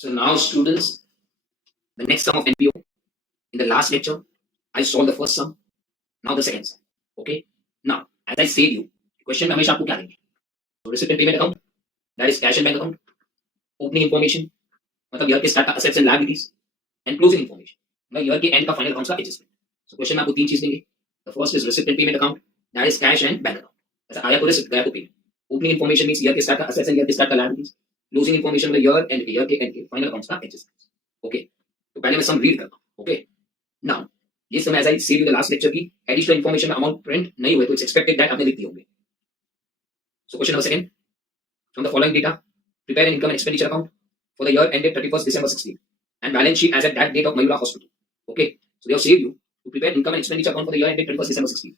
So now, students, the next sum of NPO. In the last lecture, I solved the first sum. Now the second sum. Okay. Now, as I said you, question में हमेशा आपको क्या देंगे? So recipient payment account, that is cash and bank account. Opening information, मतलब year के start का assets and liabilities, and closing information, मतलब year के end का final accounts का adjustment. So question में आपको तीन चीज देंगे. The first is recipient payment account, that is cash and bank account. ऐसा आया तो receipt, गया तो payment. Opening information means year के start का assets and year के start का liabilities. Closing information मतलब year के end के final accounts का adjustment. Okay. तो पहले मैं sum read करता हूँ. Okay. Now, ये समय as I said in the last lecture की एडिशनल इंफॉर्मेशन में अमाउंट प्रिंट नहीं हुए तो इट्स एक्सपेक्टेड दैट आपने लिख दिए होंगे. So question number second, from the following data prepare an income and expenditure account for the year ended 31st December 16 and balance sheet as at that date of Mayura hospital. Okay, so they have said you to prepare income and expenditure account for the year ended 31st December 16.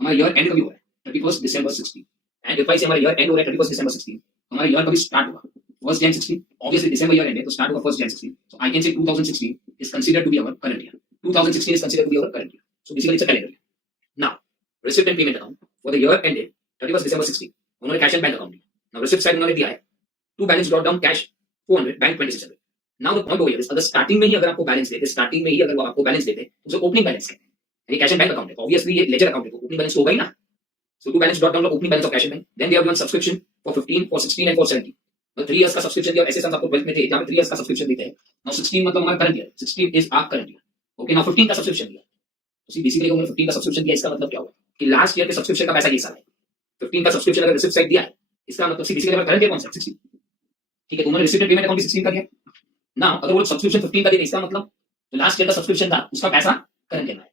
हमारा year and कभी हुआ है 31st December 16 and if I से हमारा year and हो रहा है 31st December 16, हमारा ईयर कभी स्टार्ट हुआ 1st Jan 16. Obviously December year and है तो स्टार्ट हुआ 1st Jan 16. So I can say 2016 is considered to be our current year. 2016 is considered to be our current year. So basically it's a calendar year. Now, receipt and payment account for the year ended 31st December 16. उन्होंने cash and bank account दिया. Now receipt side उन्होंने दिया है. To balance brought down cash 400, bank 2600. Now the point over here is अगर starting में ही अगर आपको balance देते, starting में ही अगर वो आपको balance देते, तो उसे opening balance कहते हैं. यानी cash and bank account है. Obviously ये ledger account है, तो opening balance होगा ही ना. So to balance brought down the opening balance of cash and bank. Then they have given subscription for 15, for 16 and for 17. मतलब 3 years का subscription दिया. ऐसे सम आपको 12 में थे, जहाँ पे 3 years का subscription देते हैं. Now 16 मतलब हमारा current year. 16 is our current year. Okay, now 15 का सब्सक्रिप्शन दिया. तो बेसिकली उन्होंने 15 का सब्सक्रिप्शन दिया, इसका मतलब क्या हुआ कि लास्ट ईयर के सब्सक्रिप्शन का पैसा ये साल है. 15 का सब्सक्रिप्शन अगर रिसिप्ट साइड दिया है, इसका मतलब बेसिकली हमारा करंट ईयर कौन सा 16. ठीक है, तो उन्होंने रिसिप्ट पेमेंट अकाउंट भी 16 का दिया. नाउ अगर वो सब्सक्रिप्शन 15 का दिया, इसका मतलब तो लास्ट ईयर का सब्सक्रिप्शन था, उसका पैसा करंट ईयर में है.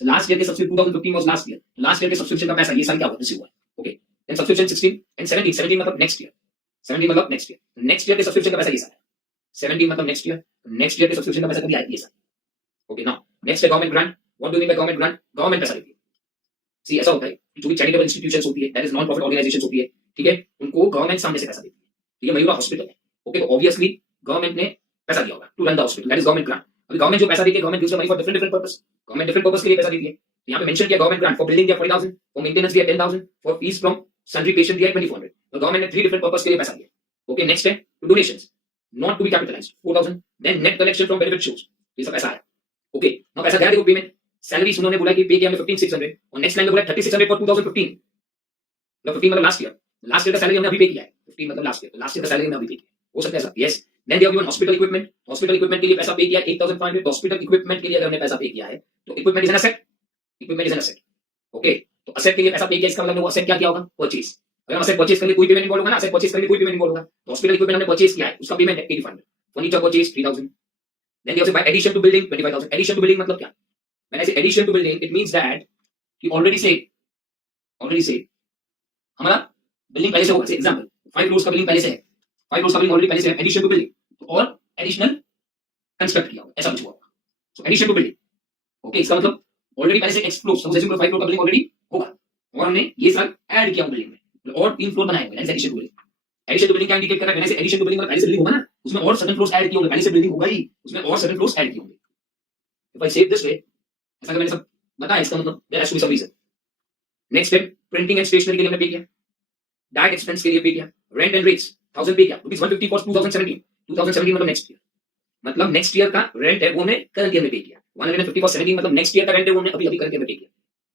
सो लास्ट ईयर के subscription 2015 was last year. Last year के सब्सक्रिप्शन का पैसा ये साल क्या हुआ रिसीव हुआ. ओके, देन सब्सक्रिप्शन 16 एंड 17 मतलब नेक्स्ट ईयर. 17 मतलब नेक्स्ट ईयर. नेक्स्ट ईयर के सब्सक्रिप्शन का पैसा ये साल है. 17 मतलब नेक्स्ट ईयर. नेक्स्ट ईयर के सब्सक्रिप्शन का पैसा कभी आया ये साल. ओके, नाउ नेक्स्ट है government grant. What do mean by government grant? Government पैसा देती है. सी ऐसा होता है कि जो भी चैरिटेबल इंस्टीट्यूशंस होती है, that is non profit organisations होती है, ठीक है, उनको गवर्नमेंट सामने से पैसा देती है. ठीक है, मयूरा हॉस्पिटल है. ओके, तो ऑब्वियसली गवर्नमेंट ने पैसा दिया होगा to run the hospital, that is government grant. अभी गवर्नमेंट जो पैसा देती है, government use money for different different purpose. Government different purpose के लिए पैसा देती है. तो यहाँ पे मेंशन किया गवर्नमेंट ग्रांट फॉर बिल्डिंग दिया 40,000, फॉर मेंटेनेंस दिया 10,000, for fees from sundry patient दिया 2,400. तो गवर्नमेंट ने 3 डिफरेंट पर्पस के लिए पैसा दिया. ओके, नेक्स्ट है donations not to be capitalised 4,000. Then net collection from benefit shows, ये सब पैसा है. ओके, नाउ पैसा गया देखो पेमेंट. सैलरी उन्होंने बोला कि पे किया हमने 15,600 और नेक्स्ट लाइन में बोला 3,600 फॉर 2015. मतलब 15 मतलब लास्ट ईयर. लास्ट ईयर का सैलरी हमने अभी पे किया है. 15 मतलब लास्ट ईयर. लास्ट ईयर का सैलरी हमने अभी पे किया. हो सकता है sir. Yes. Then they have given hospital equipment. Hospital equipment के लिए पैसा पे किया 8,500. हॉस्पिटल इक्विपमेंट के लिए अगर हमने पैसा पे किया है तो equipment is an asset. Equipment is an asset. Okay, तो एसेट के लिए पैसा पे किया, इसका मतलब वो एसेट क्या किया होगा? परचेज. अगर हम एसेट परचेज करने कोई पेमेंट इन्वॉल्व होगा ना, एसेट परचेज करने कोई पेमेंट इन्वॉल्व होगा. तो हॉस्पिटल इक्विपमेंट हमने परचेज किया है, उसका पेमेंट है 8,500. Furniture purchase 3,000. Then they have by addition to building 25,000. Addition to building मतलब क्या? When I say addition to building, it means that you already say हमारा बिल्डिंग पहले से होगा. एग्जांपल 5 फ्लोर्स का बिल्डिंग पहले से है. 5 फ्लोर्स का बिल्डिंग ऑलरेडी पहले से है. एडिशन टू बिल्डिंग तो और एडिशनल कंस्ट्रक्ट किया होगा, ऐसा कुछ हुआ. So addition to building. Okay, इसका मतलब ऑलरेडी पहले से एक्स फ्लोर्स, समझ लो 5 फ्लोर का बिल्डिंग ऑलरेडी होगा और हमने ये साल ऐड किया बिल्डिंग में और 3 फ्लोर बनाए हुए. Addition to building. Addition to building क्या इंडिकेट कर रहा है? व्हेन आई से एडिशन टू बिल्डिंग मतलब पहले से बिल्डिंग होगा ना, उसमें और 7 फ्लोर्स ऐड किए होंगे. पहले से बिल्डिंग होगा ही, उसमें और 7 फ्लोर्स ऐड किए होंगे. इफ आई से दिस वे, ऐसा कि मैंने सब बताया, इसका मतलब there has to be some reason. Next step, printing and stationery के लिए हमने पे किया. डाइट एक्सपेंस के लिए पे किया. रेंट एंड रेट्स 1000 पे किया. Rupees 150 for 2017. 2017 मतलब नेक्स्ट ईयर. मतलब नेक्स्ट ईयर का रेंट है वो हमने करंट ईयर में पे किया. 150 फॉर 17 मतलब नेक्स्ट ईयर का रेंट है वो हमने अभी करंट ईयर में पे किया.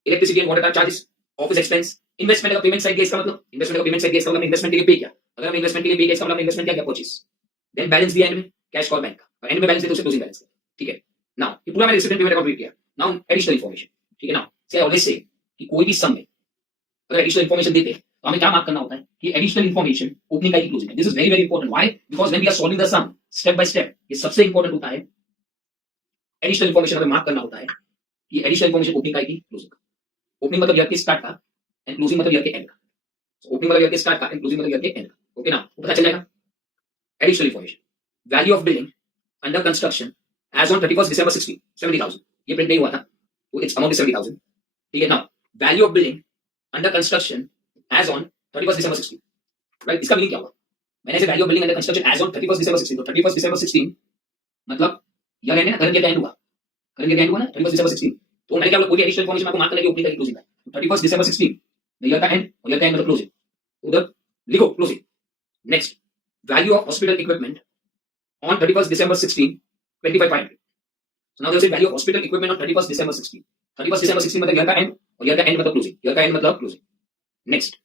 Electricity and water charges, office expense, investment का पेमेंट साइड इसका मतलब इन्वेस्टमेंट का पेमेंट साइड इसका मतलब इन्वेस्टमेंट के लिए पे किया. अगर हम इन्वेस्टमेंट के लिए पे किया इसका मतलब इन्वेस्टमेंट क्या किया? परचेज. देन बैलेंस दिया एंड में कैश कॉल बैंक का, और एंड में बैलेंस है तो उसे क्लोजिंग बैलेंस. ठीक है, नाउ ये पूरा मैंने रिसिप्ट पेमेंट अकाउंट रीड किया. Now additional information. ठीक है, नाउ से ऑलवेज से कि कोई भी सम में अगर एडिशनल इंफॉर्मेशन देते हैं तो हमें क्या मार्क करना होता है कि एडिशनल इंफॉर्मेशन ओपनिंग का ही क्लोजिंग है. This is very very important. Why? Because when we are solving the sum step by step, ये सबसे इंपॉर्टेंट होता है. एडिशनल इंफॉर्मेशन हमें मार्क करना होता है कि एडिशनल इंफॉर्मेशन ओपनिंग का ही क्लोजिंग का. ओपनिंग मतलब ईयर के स्टार्ट का एंड क्लोजिंग मतलब ईयर के एंड का. ओपनिंग मतलब ईयर के स्टार्ट का एंड क्लोजिंग मतलब ईयर के एंड का. ओके ना, वो पता चल जाएगा. Additional information, value of building under construction as on 31st December 16, 70,000. ये प्रिंट नहीं हुआ था तो इट्स अमाउंट इज 70,000. ठीक है, now value of building under construction as on 31st December 16. Right, इसका मीनिंग क्या हुआ? मैंने ऐसे value of building under construction as on 31st December 16. तो 31st December 16 मतलब ईयर एंड है ना, करंट ईयर का एंड हुआ. करंट ईयर का एंड हुआ ना 31st December 16. तो मैंने क्या बोला, कोई एडिशनल इंफॉर्मेशन आपको मार्क करना है कि ओपनिंग का ही क्लोजिंग है. 31st December 16 ईयर का एंड और ईयर का एंड मतलब क्लोजिंग. उधर लिखो closing. Next, value of hospital equipment on 31st December 16, 25,500. So now there is a value of hospital equipment on 31st December 16. 31st December 16 मतलब year का end और year का end मतलब closing. Year का end मतलब closing. Next,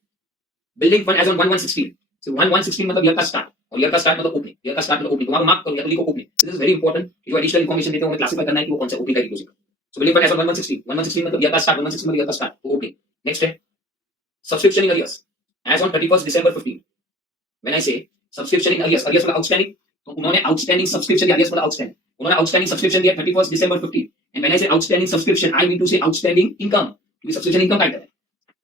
building fund as on 1/1/16. So 1/1/16 मतलब year का start और year का start मतलब opening. Year का start मतलब opening. तो वहाँ मार्क करो या तो लिखो opening. So this is very important. जो additional information देते हैं हमें classify करना है कि वो कौन सा opening का closing का. So building fund as on 1/1/16. 1/1/16 मतलब year का start. 1/1/16 मतलब year का start. तो opening. Next है subscription in arrears as on 31st December 15. When I say subscription in arrears, arrears मतलब outstanding. तो उन्होंने outstanding subscription या arrears मतलब outstanding. उन्होंने outstanding subscription दिया 31st December 15. And when I say outstanding subscription, I mean to say outstanding income. क्योंकि subscription income का item है.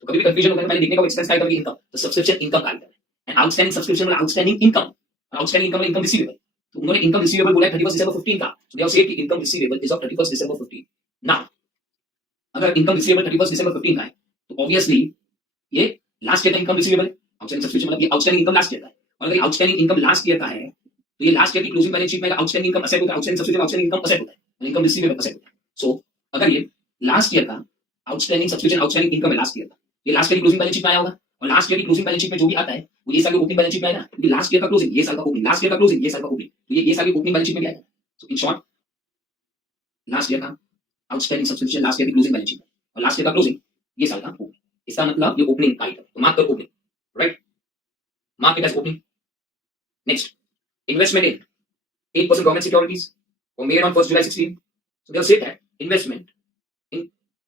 तो कभी भी confusion होगा तो पहले देखने का expense का item है income. तो subscription income का item है. And outstanding subscription मतलब outstanding income. और outstanding income मतलब income receivable. तो उन्होंने income receivable बोला है 31st December 15 का. So they have said कि income receivable is of 31st December 15. Now, अगर income receivable 31st December 15 का है, तो obviously ये last year का income receivable है. Outstanding subscription मतलब ये outstanding income last year का है. और अगर outstanding income last year का है, तो ये लास्ट ईयर की क्लोजिंग बैलेंस शीट में आउटस्टैंडिंग इनकम असेट होता है, outstanding subsequent outstanding income asset होता है, इनकम रिसीवेबल असेट होता है. सो अगर ये लास्ट ईयर का आउटस्टैंडिंग सब्सिक्वेंट आउटस्टैंडिंग इनकम है लास्ट ईयर का, ये लास्ट ईयर की क्लोजिंग बैलेंस शीट में आया होगा और लास्ट ईयर की क्लोजिंग बैलेंस शीट में जो भी आता है वो ये साल की ओपनिंग बैलेंस शीट में आएगा, क्योंकि लास्ट ईयर का क्लोजिंग ये साल का ओपनिंग, लास्ट ईयर का क्लोजिंग ये साल का ओपनिंग, तो ये साल की ओपनिंग बैलेंस शीट में भी आएगा. सो इन शॉर्ट लास्ट ईयर का आउटस्टैंडिंग सब्सिक्वेंट लास्ट ईयर की क्लोजिंग बैलेंस शीट में और लास्ट ईयर का क्लोजिंग ये साल का ओपनिंग. इसका मतलब ये ओपनिंग का आइटम, तो मार्क कर opening, right, mark it as opening. Next, investment in 8% government securities were made on 1st July 16. So they'll say that investment in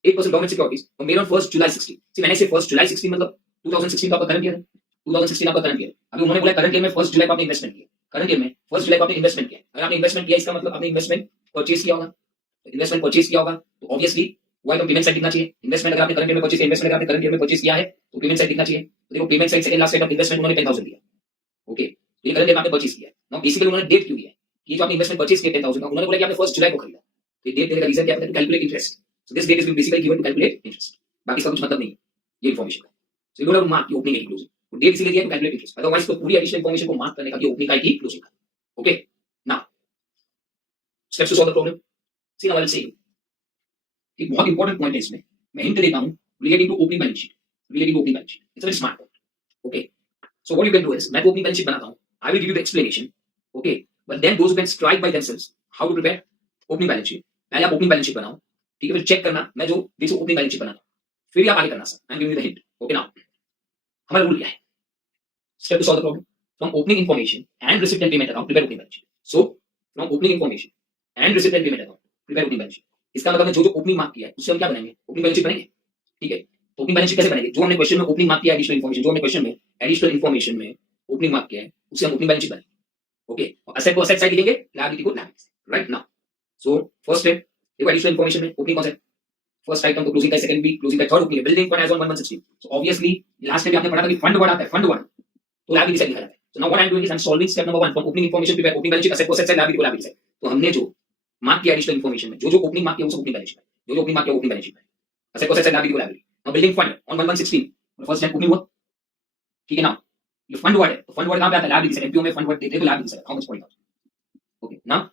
8% government securities were made on 1st July 16. See, when I say 1st July 16 मतलब 2016 का आपका current year है, 2016 आपका current year. अभी उन्होंने बोला current year में 1st जुलाई को आपने इन्वेस्टमेंट किया, करंट ईयर में 1st जुलाई को आपने इन्वेस्टमेंट किया. अगर आपने इन्वेस्टमेंट किया इसका मतलब आपने इन्वेस्टमेंट परचेज किया होगा. इन्वेस्टमेंट परचेज किया होगा तो ऑब्वियसली वो आइटम पेमेंट साइड दिखना चाहिए. इन्वेस्टमेंट अगर आपने करंट ईयर में परचेज किया, इन्वेस्टमेंट अगर आपने करंट ईयर में परचेज किया है तो पेमेंट साइड दिखना चाहिए. तो देखो payment side second last side of investment उन्होंने 10,000 दिया. ओके, ये करंट ईयर में आपने परचेज किया. नाउ बेसिकली उन्होंने डेट क्यों दिया? ये जो आपने इन्वेस्टमेंट परचेज किया 10,000 का, उन्होंने बोला कि आपने 1st जुलाई को खरीदा. तो डेट देने का रीजन क्या है? To calculate interest. So this date is basically given to calculate interest. बाकी सब कुछ मतलब नहीं है ये इन्फॉर्मेशन का. So you don't have mark की ओपनिंग एंड क्लोजिंग. तो डेट इसीलिए दिया टू कैलकुलेट इंटरेस्ट. अदरवाइज तो पूरी एडिशनल इन्फॉर्मेशन को मार्क करने का कि ओपनिंग का की क्लोजिंग का. Okay, now steps to solve the problem. See now I will say एक बहुत इंपॉर्टेंट पॉइंट है इसमें, मैं हिंट देता हूं relating to opening balance sheet. Relating to opening balance sheet it's a very smart point. Okay, so what you can do is मैं opening balance sheet बनाता हूं. I will give you the explanation, okay? But then those who can strike by themselves how to prepare opening balance sheet. पहले आप opening balance sheet बनाओ, ठीक है? फिर check करना मैं जो देखो opening balance sheet बनाता हूँ, फिर आप आगे करना sir. I'm giving you the hint, okay? Now हमारा रूल क्या है? Step to solve the problem. From opening information and receipt and payment account prepare opening balance sheet. So from opening information and receipt and payment account prepare opening balance sheet. इसका मतलब जो जो opening mark किया है उससे हम क्या बनाएंगे? opening balance sheet बनाएंगे, ठीक है? तो opening balance sheet कैसे बनेगी? जो हमने क्वेश्चन में opening मार्क किया additional information, जो हमने क्वेश्चन में additional information में ओपनिंग मार्क किया है उससे हम ओपनिंग बैलेंस शीट बनाएंगे. ओके, असेट को असेट साइड लिखेंगे, लायबिलिटी को liability side. Right now so first step देखो एडिशनल इंफॉर्मेशन में ओपनिंग कौन सा है? फर्स्ट आइटम तो क्लोजिंग का, सेकंड भी क्लोजिंग का, थर्ड ओपनिंग है. Building fund as on 1/1/16. So obviously last में आपने पढ़ा था कि फंड वर्ड आता है, फंड वर्ड तो लायबिलिटी साइड लिखा जाता है. So now what I am doing is I am solving step number 1 from opening information prepare opening balance sheet, asset को असेट साइड, लायबिलिटी को लायबिलिटी साइड. तो हमने जो मार्क किया एडिशनल इंफॉर्मेशन में, जो जो ओपनिंग मार्क किया वो सब ओपनिंग बैलेंस शीट में, जो जो ओपनिंग मार्क किया वो ओपनिंग बैलेंस शीट में, असेट को असेट साइड, लायबिलिटी को liability. Now building fund on 1/1/16 first step opening हुआ, ठीक है? नाउ ये फंड वर्ड है तो फंड वर्ड कहां पे आता है? Liability side. एमपीओ में फंड वर्ड देते हैं तो liability side. How much point? Okay, now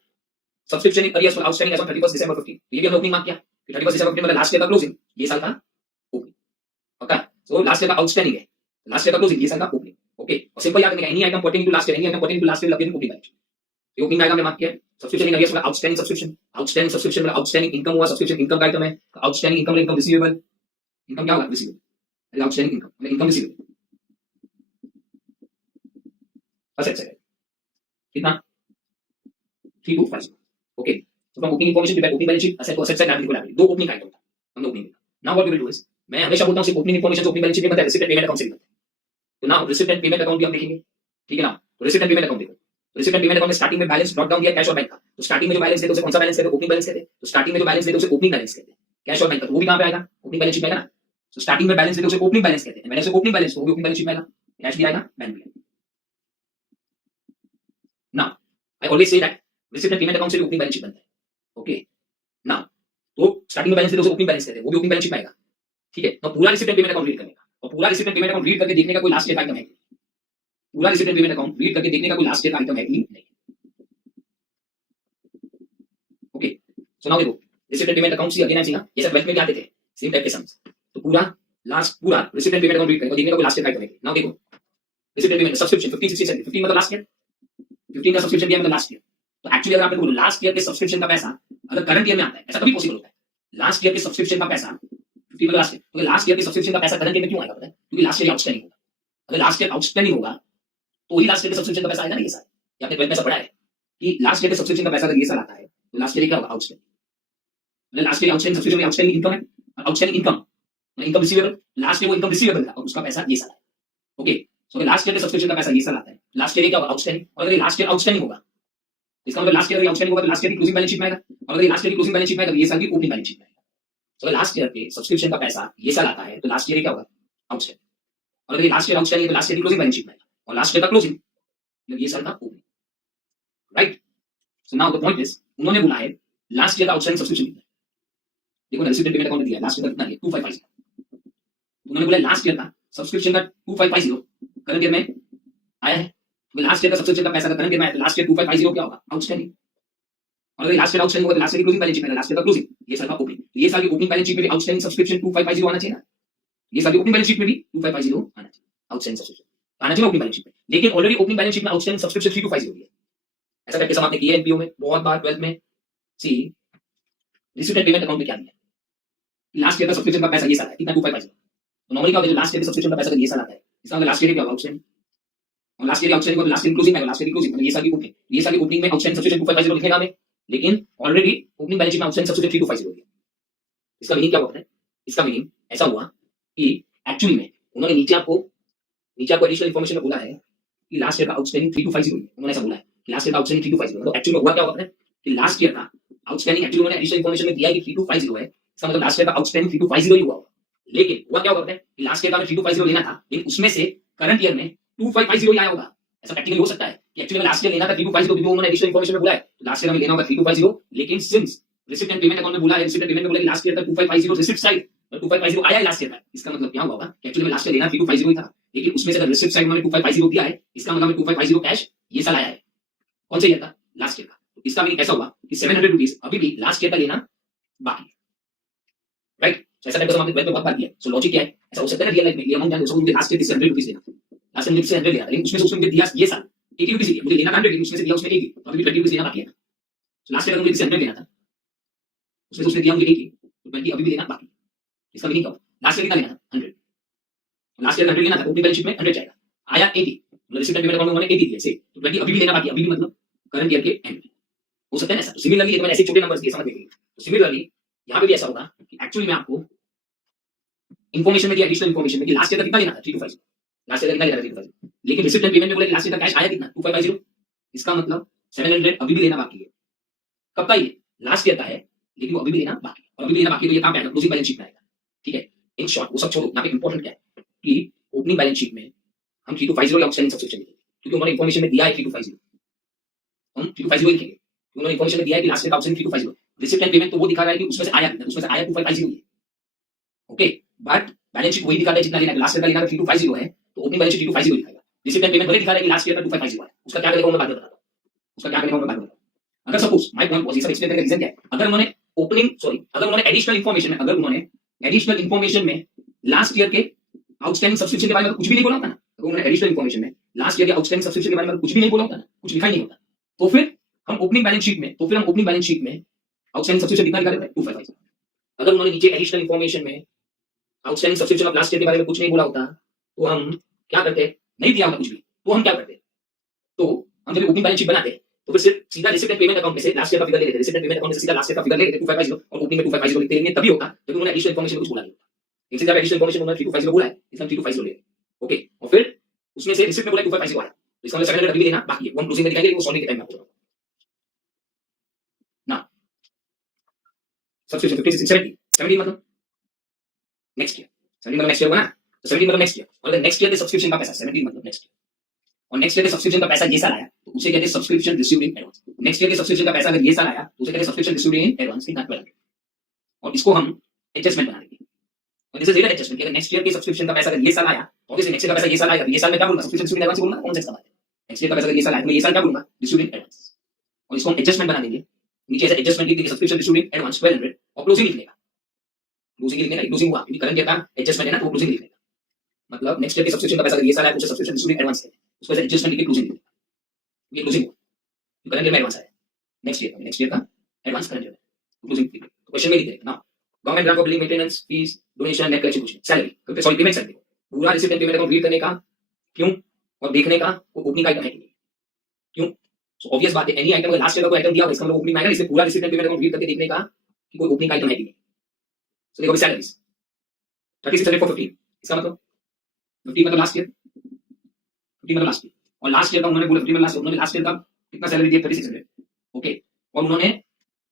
subscription in arrears for outstanding as on 31st December 15. ये भी हमने ओपनिंग मार्क किया कि 31st December 15 मतलब लास्ट ईयर का क्लोजिंग ये साल का opening. Okay, so last year का आउटस्टैंडिंग है, लास्ट ईयर का क्लोजिंग ये साल का ओपनिंग. ओके, और सिंपल याद रखना any item pertaining to last year, any item pertaining to last year लगे इन ओपनिंग बैलेंस. ये ओपनिंग आइटम में मार्क किया है. सब्सक्रिप्शन इन अरियर्स मतलब आउटस्टैंडिंग सब्सक्रिप्शन, आउटस्टैंडिंग सब्सक्रिप्शन मतलब आउटस्टैंडिंग इनकम हुआ, सब्सक्रिप्शन इनकम का आइटम है. Outstanding income income receivable, income क्या होगा? रिसीवेबल. आउटस्टैंडिंग इनकम मतलब इनकम रिसीवेबल असेट साइड कितना 3250. Okay, so from opening information prepare opening balance sheet, asset को asset side, liability को liability. दो opening item था हमने opening में. Now what we will do is मैं हमेशा बोलता हूं सिर्फ opening information से opening balance sheet नहीं बनता है, receipt and payment account से भी बनता है. तो now receipt and payment account भी हम देखेंगे, ठीक है ना? तो receipt and payment account देखो. receipt and payment account में स्टार्टिंग में बैलेंस ड्रॉप डाउन दिया कैश और बैंक का. तो स्टार्टिंग में जो बैलेंस देते हैं उसे कौन सा बैलेंस कहते हैं? ओपनिंग बैलेंस कहते हैं. तो स्टार्टिंग में जो बैलेंस देते हैं उसे ओपनिंग बैलेंस कहते हैं. कैश और बैंक का तो वो भी कहां पे आएगा? ओपनिंग बैलेंस शीट में आएगा ना. तो स्टार्टिंग में बैलेंस देते हैं उसे ओपनिंग बैलेंस कहते हैं. मैंने उसे ओपनिंग बैलेंस तो वो भी ओपनिंग बैलेंस शीट में आएगा. कैश भी आएगा, बैंक भी आएगा. Now I always say that receipt and payment account से भी ओपनिंग बैलेंस शीट बनता है. ओके, नाउ तो स्टार्टिंग में बैलेंस देते हैं उसे ओपनिंग बैलेंस कहते हैं, वो भी ओपनिंग बैलेंस शीट में आएगा, ठीक है? तो पूरा receipt and payment account read करने का और पूरा receipt and payment account read करके देखने का कोई लास्ट ईयर का आइटम है? पूरा receipt and payment account read करके देखने का कोई लास्ट ईयर का आइटम है कि नहीं? ओके, सो नाउ देखो receipt and payment account see again I see ना, ये सब वेल्थ में भी आते थे सेम टाइप के सम्स. तो पूरा receipt and payment account read करके देखने का कोई लास्ट ईयर का आइटम है? नाउ देखो रिसीट एंड पेमेंट सब्सक्रिप्शन 15 16 17 15 मतलब लास्ट ईयर, 15 का सब्सक्रिप्शन दिया मतलब लास्ट ईयर. तो एक्चुअली अगर आप बोलो लास्ट ईयर के सब्सक्रिप्शन का पैसा अगर करंट ईयर में आता है, ऐसा कभी पॉसिबल होता है। लास्ट ईयर के सब्सक्रिप्शन का पैसा 50 मतलब लास्ट ईयर, तो लास्ट ईयर के सब्सक्रिप्शन का पैसा करंट ईयर में क्यों आएगा पता है? क्योंकि लास्ट ईयर आउटस्टैंडिंग होगा। अगर लास्ट ईयर आउटस्टैंडिंग होगा तो ही लास्ट ईयर के सब्सक्रिप्शन का पैसा आएगा ना ये साल। या आपने 12 में ऐसा पढ़ा है कि लास्ट ईयर के सब्सक्रिप्शन का पैसा अगर ये साल आता है तो लास्ट ईयर क्या होगा? Outstanding. Last year outstanding subscription में आउटस्टैंडिंग इनकम है, outstanding income receivable, last year वो इनकम रिसीवेबल था और उसका पैसा ये साल आया। ओके, सो लास्ट ईयर के सब्सक्रिप्शन का पैसा ये साल आता है, लास्ट ईयर क्या होगा? आउटस्टैंडिंग। और अगर लास्ट ईयर आउटस्टैंडिंग होगा इसका मतलब लास्ट ईयर आउटस्टैंडिंग होगा तो लास्ट ईयर की क्लोजिंग बैलेंस शीट में आएगा, और अगर लास्ट ईयर की क्लोजिंग बैलेंस शीट में आएगा तो ये साल की ओपनिंग बैलेंस शीट में आएगा। सो लास्ट ईयर के सब्सक्रिप्शन का पैसा ये साल आता है तो लास्ट ईयर क्या होगा? आउटस्टैंडिंग। और अगर लास्ट ईयर आउटस्टैंडिंग तो लास्ट ईयर की क्लोजिंग बैलेंस शीट में आएगा, और लास्ट ईयर का क्लोजिंग मतलब ये साल का opening, right? So now the point is उन्होंने बोला है लास्ट ईयर का आउटस्टैंडिंग सब्सक्रिप्शन कितना है। देखो रिसीवेबल पेमेंट अकाउंट दिया है, लास्ट ईयर का कितना है? 2550। उन्होंने बोला लास्ट ईयर का सब्सक्रिप्शन का 2550 करंट ईयर में आया है, तो लास्ट ईयर का सब्सक्रिप्शन का पैसा का करंट ईयर में आया तो लास्ट ईयर 2550 क्या होगा? आउटस्टैंडिंग। और अगर लास्ट ईयर आउटस्टैंडिंग होगा तो लास्ट ईयर की क्लोजिंग बैलेंस शीट में लास्ट ईयर का क्लोजिंग ये साल का ओपनिंग, तो ये साल की ओपनिंग बैलेंस शीट में भी आउटस्टैंडिंग सब्सक्रिप्शन 2550 आना चाहिए ना। ये साल की ओपनिंग बैलेंस शीट में भी 2550 आना चाहिए, आउटस्टैंडिंग सब्सक्रिप्शन आना चाहिए ओपनिंग बैलेंस शीट में। लेकिन ऑलरेडी ओपनिंग बैलेंस शीट में आउटस्टैंडिंग सब्सक्रिप्शन 3250 होगी। ऐसा करके सब आपने किया एनपीओ में बहुत बार, 12th में। सी रिसीट एंड पेमेंट अकाउंट में क्या दिया? लास्ट ईयर का सब्सक्रिप्शन का पैसा ये साल है कितना? 2550। तो नॉर्मली क्या होता है लास्ट ईयर के सब्सक्रिप्शन का पैसा ये साल आता है, इसका मतलब लास्ट ईयर क्या होगा? आउटस्टैंडिंग। और लास्ट ईयर आउटस्टैंडिंग को लास्ट ईयर क्लोजिंग में, लास्ट ईयर क्लोजिंग मतलब ये साल की ओपनिंग, ये साल की ओपनिंग में आउटस्टैंडिंग सब्सक्रिप्शन 2550 लिखेगा हमें, लेकिन ऑलरेडी ओपनिंग बैलेंस शीट में आउटस्टैंडिंग सब्सक्रिप्शन 3250 हो गया। इसका मीनिंग क्या हुआ है? इसका मीनिंग ऐसा हुआ कि एक्चुअली में उन्होंने नीचे आपको एडिशनल इंफॉर्मेशन में बोला है कि लास्ट ईयर का आउटस्टैंडिंग 3250 है। उन्होंने ऐसा बोला है कि लास्ट ईयर का आउटस्टैंडिंग 3250 है। तो एक्चुअली हुआ क्या होता है कि लास्ट ईयर का आउटस्टैंडिंग एक्चुअली उन्होंने एडिशनल इंफॉर्मेशन में दिया है कि 3250 है, इसका मतलब लास्ट ईयर का आउटस्टैंडिंग 3250 ही हुआ होगा। लेकिन हुआ क्या होता है कि लास्ट ईयर का 3250 लेना था, लेकिन उसमें से करंट ईयर में 2550 ही आया होगा। ऐसा प्रैक्टिकली हो सकता है कि एक्चुअली लास्ट ईयर लेना था 3250 क्योंकि उन्होंने एडिशनल इंफॉर्मेशन में बोला है लास्ट ईयर हमें लेना होगा 3250, लेकिन since receipt and payment account में बोला है, रिसीट एंड पेमेंट में बोला कि लास्ट ईयर का 2550 रिसीट साइड 2550 आया है लास्ट ईयर का, इसका मतलब क्या होगा कि एक्चुअली लास्ट ईयर लेना 3250 ही था, लेकिन उसमें से अगर रिसीट साइड उन्होंने 2550 दिया है, इसका मतलब 2550 कैश ये साल आया है। कौन से ईयर का? लास्ट ईयर का। इसका मीनिंग ऐसा हुआ कि 700 रुपीज अभी भी लास्ट ईयर का लेना बाकी, राइट? ऐसा टाइप का हमने बहुत बार किया। सो लॉजिक क्या है? ऐसा हो सकता है रियल लाइफ में ये अमाउंट जान दो मुझे लास्ट ईयर के 100 रुपीज देना, लास्ट ईयर से 100 लिया, लेकिन उसमें से उसने दिया ये साल 80 रुपीज दिया, मुझे लेना था 100 लेकिन उसमें से दिया उसने 80, तो अभी भी 20 रुपीज देना बाकी है। सो लास्ट ईयर मुझे 100 लेना था, उसमें से उसने दिया मुझे 80, तो 20 अभी भी देना बाकी। इसका मीनिंग क्या हुआ? लास्ट ईयर कितना लेना था? 100। लास्ट ईयर 100 लेना था, ओपनिंग बैलेंस शीट में 100 जाएगा, आया 80, मतलब रिसीट एंड पेमेंट अकाउंट में उन्होंने 80 दिए से, तो 20 अभी भी लेना बाकी, अभी भी मतलब करंट ईयर के एंड में हो सकता है ना ऐसा। सिमिलरली ये तो मैंने ऐसे छोटे नंबर्स दिए समझ लीजिए, तो सिमिलरली यहां पे भी ऐसा होगा कि एक्चुअली में आपको इंफॉर्मेशन में दिया, एडिशनल इंफॉर्मेशन में कि लास्ट ईयर का कितना लेना था 3250, लास्ट ईयर का कितना लेना था 3250, लेकिन रिसीट एंड पेमेंट में बोला कि लास्ट ईयर का कैश आया कितना 2550, इसका मतलब 700 अभी भी लेना बाकी है। कब का? ये लास्ट ईयर का है, लेकिन वो अभी भी लेना बाकी है, और अभी भी लेना बाकी है तो ये कहां पे आएगा? क्लोजिंग बैलेंस शीट में आएगा, ठीक है? इन शॉर्ट वो सब छोड़ो, यहाँ पे इंपॉर्टेंट क्या है कि ओपनिंग बैलेंस शीट में हम 3250 आउटस्टैंडिंग सब्सक्रिप्शन लिखेंगे, क्योंकि उन्होंने इंफॉर्मेशन में दिया है 3250, हम 3250 लिखेंगे, उन्होंने इंफॉर्मेशन में दिया है कि लास्ट ईयर का आउटस्टैंडिंग 3250, रिसीट एंड पेमेंट तो वो दिखा रहा है कि उसमें से आया कितना, उसमें से आया 2550 है, ओके? बट बैलेंस शीट वही दिखा रहा है जितना लेना है, लास्ट ईयर का लेना है 3250 है, तो ओपनिंग बैलेंस शीट 3250 दिखाएगा, रिसीट एंड पेमेंट वही दिखा रहा है कि लास्ट ईयर का 2550 है, उसका क्या करेगा मैं बाद में बताता हूं, उसका क्या करेगा मैं बाद में बताता हूं। अगर सपोज माय पॉइंट वाज, ये सब एक्सप्लेन करने का रीजन क्या है, अगर उन्होंने एडिशनल इंफॉर्मेशन में, अगर उन्होंने एडिशनल इंफॉर्मेशन में लास्ट ईयर के आउटस्टैंडिंग सब्सक्रिप्शन के बारे में कुछ भी नहीं बोला होता ना, अगर उन्होंने एडिशनल इंफॉर्मेशन में लास्ट ईयर के आउटस्टैंडिंग सब्सक्रिप्शन के बारे में कुछ भी नहीं बोला होता ना, कुछ लिखा ही नहीं होता, तो फिर हम ओपनिंग बैलेंस शीट में आउटस्टैंडिंग सब्सक्रिप्शन कितना दिखा देते हैं? 2550। अगर उन्होंने नीचे एडिशनल इंफॉर्मेशन में outstanding subscription of last year के बारे में कुछ नहीं बोला होता, तो हम क्या करते? नहीं दिया होता कुछ भी, तो हम क्या करते? तो हम जब ओपनिंग बैलेंस शीट बनाते तो फिर सिर्फ सीधा रिसीट एंड पेमेंट अकाउंट में से लास्ट ईयर का फिगर ले लेते, रिसीट एंड पेमेंट अकाउंट में से सीधा लास्ट ईयर का फिगर ले लेते 2550 और ओपनिंग में 2550 लिखते हैं। तभी होता जब उन्होंने एडिशनल इंफॉर्मेशन कुछ बोला नहीं होता, इनसे जब एडिशनल इंफॉर्मेशन उन्होंने 3250 बोला है, इसलिए 3250 ले, ओके? और फिर उसमें से रिसीट में बोला 2550 आया, तो इसका मतलब 700 अभी लेना बाकी है, वो हम क्लोजिंग में दिखाएंगे, लेकिन वो सॉल्विंग के टाइम में आपको ना सब्सक्रिप्शन 56 70 मतलब नेक्स्ट ईयर, 70 मतलब नेक्स्ट ईयर होगा ना, तो 70 मतलब नेक्स्ट ईयर, और अगर नेक्स्ट ईयर के सब्सक्रिप्शन का पैसा 70 मतलब नेक्स्ट ईयर, और नेक्स्ट ईयर के सब्सक्रिप्शन का पैसा ये साल आया तो उसे कहते हैं subscription received in advance. Next year के सब्सक्रिप्शन का पैसा अगर ये साल आया तो उसे कहते हैं सब्सक्रिप्शन रिसीव्ड इन एडवांस, कितना 1200, और इसको हम एडजस्टमेंट बना देंगे, और दिस इज रियल एडजस्टमेंट कि अगर नेक्स्ट ईयर के सब्सक्रिप्शन का पैसा अगर ये साल आया तो ऑब्वियसली नेक्स्ट ईयर का पैसा ये साल आएगा, तो ये साल में क्या बोलूंगा? सब्सक्रिप्शन रिसीव्ड इन एडवांस बोलूंगा, कौन सा बात है? नेक्स्ट ईयर का पैसा अगर ये साल आया तो मैं ये साल क्या बोलूंगा? रिसीव्ड इन एडवांस, और इसको हम एडजस्टमेंट बना देंगे, नीचे ऐसे एडजस्टमेंट लिख देंगे सब्सक्रिप्शन रिसीव्ड इन एडवांस 1200, और क्लोजिंग लिख लेगा, क्लोजिंग लिखने का, क्लोजिंग हुआ क्योंकि करंट ईयर का एडजस्टमेंट है ना, तो क्लोजिंग लिख लेगा, मतलब नेक्स्ट ईयर के सब्सक्रिप्शन का पैसा अगर ये साल आया तो उसे सब्सक्रिप्शन रिसीव्ड इन एडवांस है, उसको ऐसे एडजस्टमेंट लिख के क्लोजिंग लिख लेगा, ये क्लोजिंग हुआ करंट ईयर में एडवांस आया। नेक्स्ट ईयर का advance current year closing period. Question में लिख देगा ना, government grant for building maintenance fees donation net collection कुछ सैलरी, सॉरी पेमेंट सैलरी, पूरा receipt and payment account read करने का क्यों और देखने का वो ओपनिंग आइटम है कि नहीं, क्यों? सो ऑब्वियस बात है, एनी आइटम अगर लास्ट ईयर का कोई आइटम दिया होगा इसका मतलब ओपनिंग आएगा, इससे पूरा receipt and payment account read करके देखने का कि कोई ओपनिंग आइटम है कि नहीं। सो देखो सैलरीज 3600 for 15, इसका मतलब 15 मतलब लास्ट ईयर, 15 मतलब लास्ट ईयर, और लास्ट ईयर का उन्होंने बोला 15 मतलब उन्होंने लास्ट ईयर का कितना सैलरी दिया 3600, ओके, और उन्होंने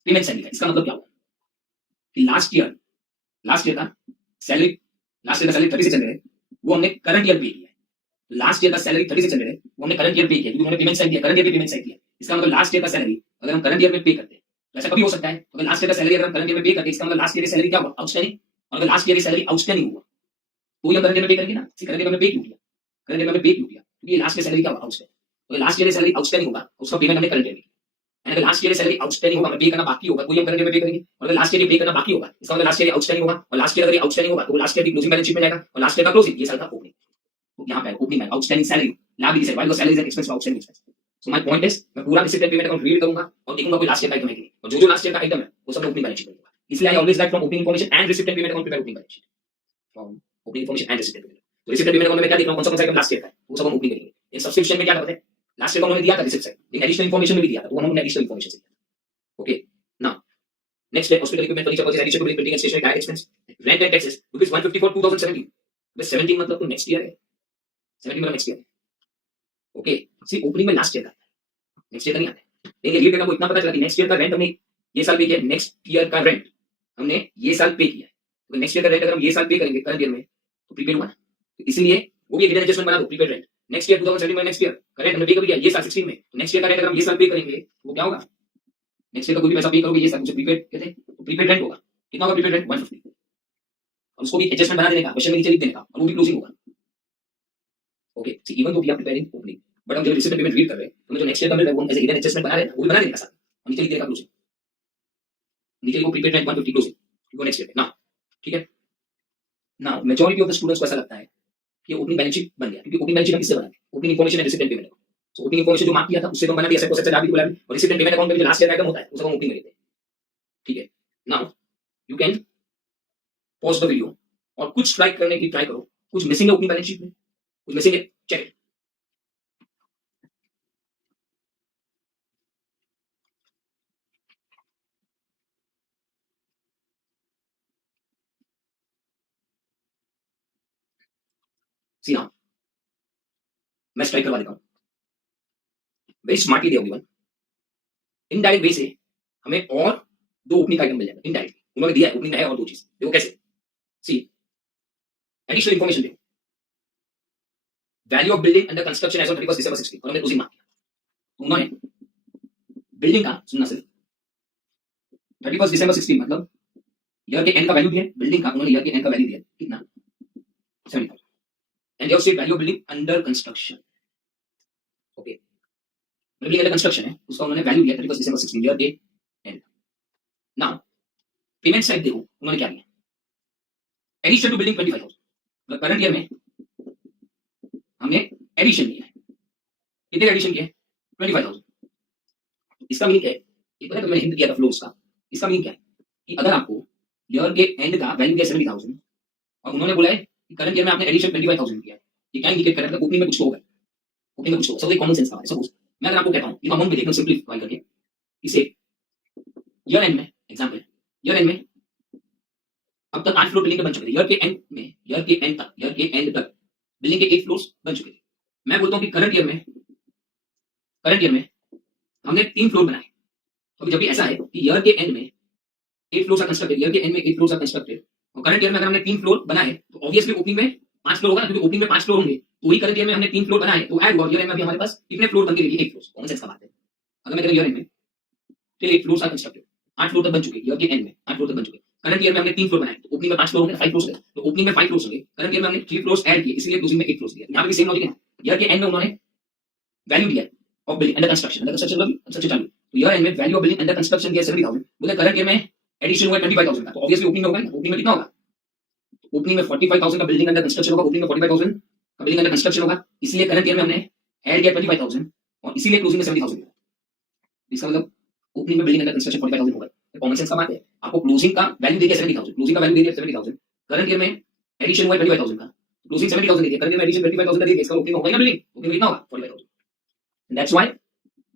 पेमेंट सैलरी, इसका मतलब क्या हुआ कि लास्ट ईयर का सैलरी 3600 है, वो हमने करंट ईयर पे किया है। लास्ट ईयर का सैलरी 3600 है, वो हमने करंट ईयर पे किया क्योंकि उन्होंने पेमेंट साइन किया, करंट ईयर पे पेमेंट साइन किया। इसका मतलब लास्ट ईयर का सैलरी अगर हम करंट ईयर में पे करते हैं तो ऐसा कभी हो सकता है, अगर लास्ट ईयर का सैलरी अगर हम करंट ईयर में पे करते हैं इसका मतलब लास्ट ईयर की सैलरी क्या हुआ, आउटस्टैंडिंग, और अगर लास्ट ईयर की सैलरी आउटस्टैंडिंग हुआ तो ये करंट ईयर में पे करेंगे ना, करंट ईयर में पे क्यों किया, करंट ईयर में पे क्यों किया, क्योंकि लास्ट ईयर सैलरी क्या हुआ, आउटस्टैंडिंग, तो लास्ट ईयर की सैलरी आउटस्टैंडिंग होगा उसका पेमेंट हमने करंट ईयर में, अगर लास्ट ईयर सैलरी आउटस्टैंडिंग होगा, पे करना बाकी होगा, तो हम करंट ईयर में पे करेंगे, और अगर लास्ट ईयर पे करना बाकी होगा इसका मतलब लास्ट ईयर आउटस्टैंडिंग होगा, और लास्ट ईयर अगर आउटस्टैंडिंग होगा तो लास्ट ईयर की क्लोजिंग बैलेंस शीट में जाएगा, और लास्ट ईयर का क्लोजिंग ये साल का ओपनिंग, तो यहां पे ओपनिंग में आउटस्टैंडिंग सैलरी लायबिलिटी से, while the salary is an expense for outstanding expense. So my point is मैं पूरा receipt and payment account read करूंगा और देखूंगा कोई लास्ट ईयर का आइटम है कि नहीं, और जो लास्ट ईयर का आइटम है वो सब ओपनिंग बैलेंस शीट में होगा। इसलिए I always right from opening information and receipt and payment account prepare opening balance sheet, from opening information and receipt and payment. तो रिसिप्ट एंड पेमेंट अकाउंट में क्या देख रहा हूं, कौन सा आइटम लास्ट ईयर का है वो सब हम ओपनिंग करेंगे। इन सब्सक्रिप्शन में क्या करते हैं, लास्ट ईयर का उन्होंने दिया था रिसिप्ट साइड, लेकिन एडिशनल इन्फॉर्मेशन में भी दिया था, तो हम एडिशनल इन्फॉर्मेशन से, ओके। नाउ नेक्स्ट है hospital equipment furniture purchase addition to building printing and stationery direct expense, rent and taxes rupees 150 for 2017, बस 17 मतलब तो नेक्स्ट ईयर है, 17 मतलब नेक्स्ट ईयर है, ओके। सी ओपनिंग में लास्ट ईयर का, नेक्स्ट ईयर का नहीं आता है, लेकिन रीड करना को इतना पता चला कि नेक्स्ट ईयर का रेंट हमने ये साल पे किया, नेक्स्ट ईयर का रेंट हमने ये साल पे किया है, तो नेक्स्ट ईयर का रेंट अगर हम ये साल पे करेंगे करंट ईयर में तो प्रीपेड हुआ ना, तो इसलिए वो भी एक हिडन एडजस्टमेंट बना दो, प्रीपेड रेंट नेक्स्ट ईयर 2017 में, नेक्स्ट ईयर का रेंट हमने पे कर दिया ये साल 16 में, तो नेक्स्ट ईयर का रेंट अगर हम ये साल पे करेंगे तो वो क्या होगा, नेक्स्ट ईयर का कोई भी पैसा पे करोगे ये साल उसे प्रीपेड कहते हैं, तो प्रीपेड रेंट होगा, कितना होगा प्रीपेड रेंट 150, और उसको भी एडजस्टमेंट बना देने का, क्वेश्चन में नीचे लिख देने का, और वो भी क्लोजिंग होगा, okay. See even though we are preparing opening, but हम जब रिसिप्ट पेमेंट रीड कर रहे हैं तो जो नेक्स्ट ईयर का मिल रहा है वो एज हिडन एडजस्टमेंट बना रहे हैं, वो भी बना देने का साथ, और नीचे लिख देने का क्लोजिंग, नीचे लिखो प्रीपेड रेंट 150 क्लोजिंग, वो नेक्स्ट ईयर ना, ठीक है। Now majority of the students को ऐसा लगता है कि ओपनिंग बैलेंस शीट बन गया, क्योंकि ओपनिंग बैलेंस शीट हम किससे बनाते हैं, opening information and receipt and payment, so opening information जो मार्क किया था उससे तो बना दिया, एसेट कोसेट लायबिलिटी लायबिलिटी, और रिसिप्ट एंड पेमेंट अकाउंट में जो लास्ट ईयर का आइटम होता है वो सब हम ओपनिंग में लेते हैं, ठीक है। Now you can pause the video और कुछ ट्राई करने की ट्राई करो, कुछ मिसिंग है ओपनिंग बैलेंस शीट में, कुछ मिसिंग है, चेक इट। सी नाउ मैं स्ट्राइक करवा देता हूं, वेरी स्मार्टली दे एवरीवन, इनडायरेक्ट वे से हमें और दो ओपनिंग आइटम मिल जाएगा इनडायरेक्टली, उन्होंने दिया है ओपनिंग में है और दो चीज, देखो कैसे, सी एडिशनल इन्फॉर्मेशन देखो, value of building under construction as on 31 दिसंबर 16, और हमने उसी मार्क किया, तो उन्होंने बिल्डिंग का सुनना सिर्फ 31 दिसंबर 16 मतलब ईयर के एंड का वैल्यू दिया, बिल्डिंग का उन्होंने ईयर के एंड का वैल्यू दिया कितना 70,000, and there state value of building under construction, okay. Building under construction है उसका उन्होंने वैल्यू दिया 31 दिसंबर 16 ईयर के एंड। नाउ पेमेंट साइड देखो उन्होंने क्या दिया, एडिशन टू बिल्डिंग 25,000, मतलब करंट ईयर में हमने एडिशन किया है, कितने एडिशन किया है 25,000, इसका मीनिंग क्या है, इतना तो मैंने हिंट किया था फ्लोस का, इसका मीनिंग क्या है कि अगर आपको ईयर के एंड का वैल्यू दिया 70,000 और उन्होंने बोला है कि करंट ईयर में आपने एडिशन 25,000 किया है, ये क्या इंडिकेट कर रहा है, ओपनिंग में कुछ तो होगा, ओपनिंग में कुछ तो होगा, सब कॉमन सेंस का है। सपोज मैं अगर आपको कहता हूं ये अमाउंट में एकदम सिंपलीफाई करके इसे ईयर एंड में एग्जांपल, ईयर एंड में अब तक 8 फ्लोर बिल्डिंग के बन चुके थे, ईयर के एंड में, ईयर के एंड तक बिल्डिंग के 8 फ्लोर्स बन चुके थे। मैं बोलता हूं कि करंट ईयर में हमने 3 फ्लोर बनाए, तो जब भी ऐसा है कि ईयर के एंड में 8 फ्लोर्स आर कंस्ट्रक्टेड, ईयर के एंड में 8 फ्लोर्स आर कंस्ट्रक्टेड, और करंट ईयर में अगर हमने 3 फ्लोर बनाए तो ऑब्वियसली ओपनिंग में 5 फ्लोर होगा, क्योंकि ओपनिंग में 5 फ्लोर होंगे, तो वही करंट ईयर में हमने 3 फ्लोर बनाए तो ऐड हुआ, ईयर एंड में भी हमारे पास कितने फ्लोर बन के रेडी 8 फ्लोर्स, कॉमन सेंस का बात है। अगर मैं कह ईयर एंड में till 8 floors are constructed, 8 floor तक बन चुके, ईयर के एंड में 8 फ्लोर तक बन चुके, करंट ईयर में हमने 3 फ्लोर बनाए तो ओपनिंग में 5 फ्लोर होंगे, 5 फ्लोर्स होंगे, तो ओपनिंग में 5 फ्लोर्स होंगे, करंट ईयर में हमने 3 फ्लोर्स ऐड किए, इसलिए क्लोजिंग में 8 फ्लोर्स दिया। यहां पे भी सेम लॉजिक है, ईयर के एंड में उन्होंने वैल्यू दिया of building under construction logic construction चालू, तो ईयर एंड में value of building under construction दिया 70,000, बोले करंट ईयर में एडिशन हुआ 25,000 का, तो ऑब्वियसली ओपनिंग होगा, ओपनिंग में कितना होगा, ओपनिंग में 45,000 का बिल्डिंग अंडर कंस्ट्रक्शन होगा, ओपनिंग में 45,000 का बिल्डिंग अंडर कंस्ट्रक्शन होगा, इसलिए करंट ईयर में हमने ऐड किया 25,000 और इसीलिए क्लोजिंग में 70,000 दिया। इसका मतलब ओपनिंग में बिल्डिंग अंडर कंस्ट्रक्शन 45,000 होगा, कॉमन सेंस का बात है, आपको क्लोजिंग का वैल्यू दे दिया 70,000, क्लोजिंग का वैल्यू दे दिया 70,000, करंट ईयर में एडिशन हुआ है 25,000 का, क्लोजिंग 70,000 दे दिया, करंट ईयर में एडिशन 25,000 का दे दिया, इसका ओपनिंग होगा ना बिल्डिंग, ओपनिंग कितना होगा 45,000, that's why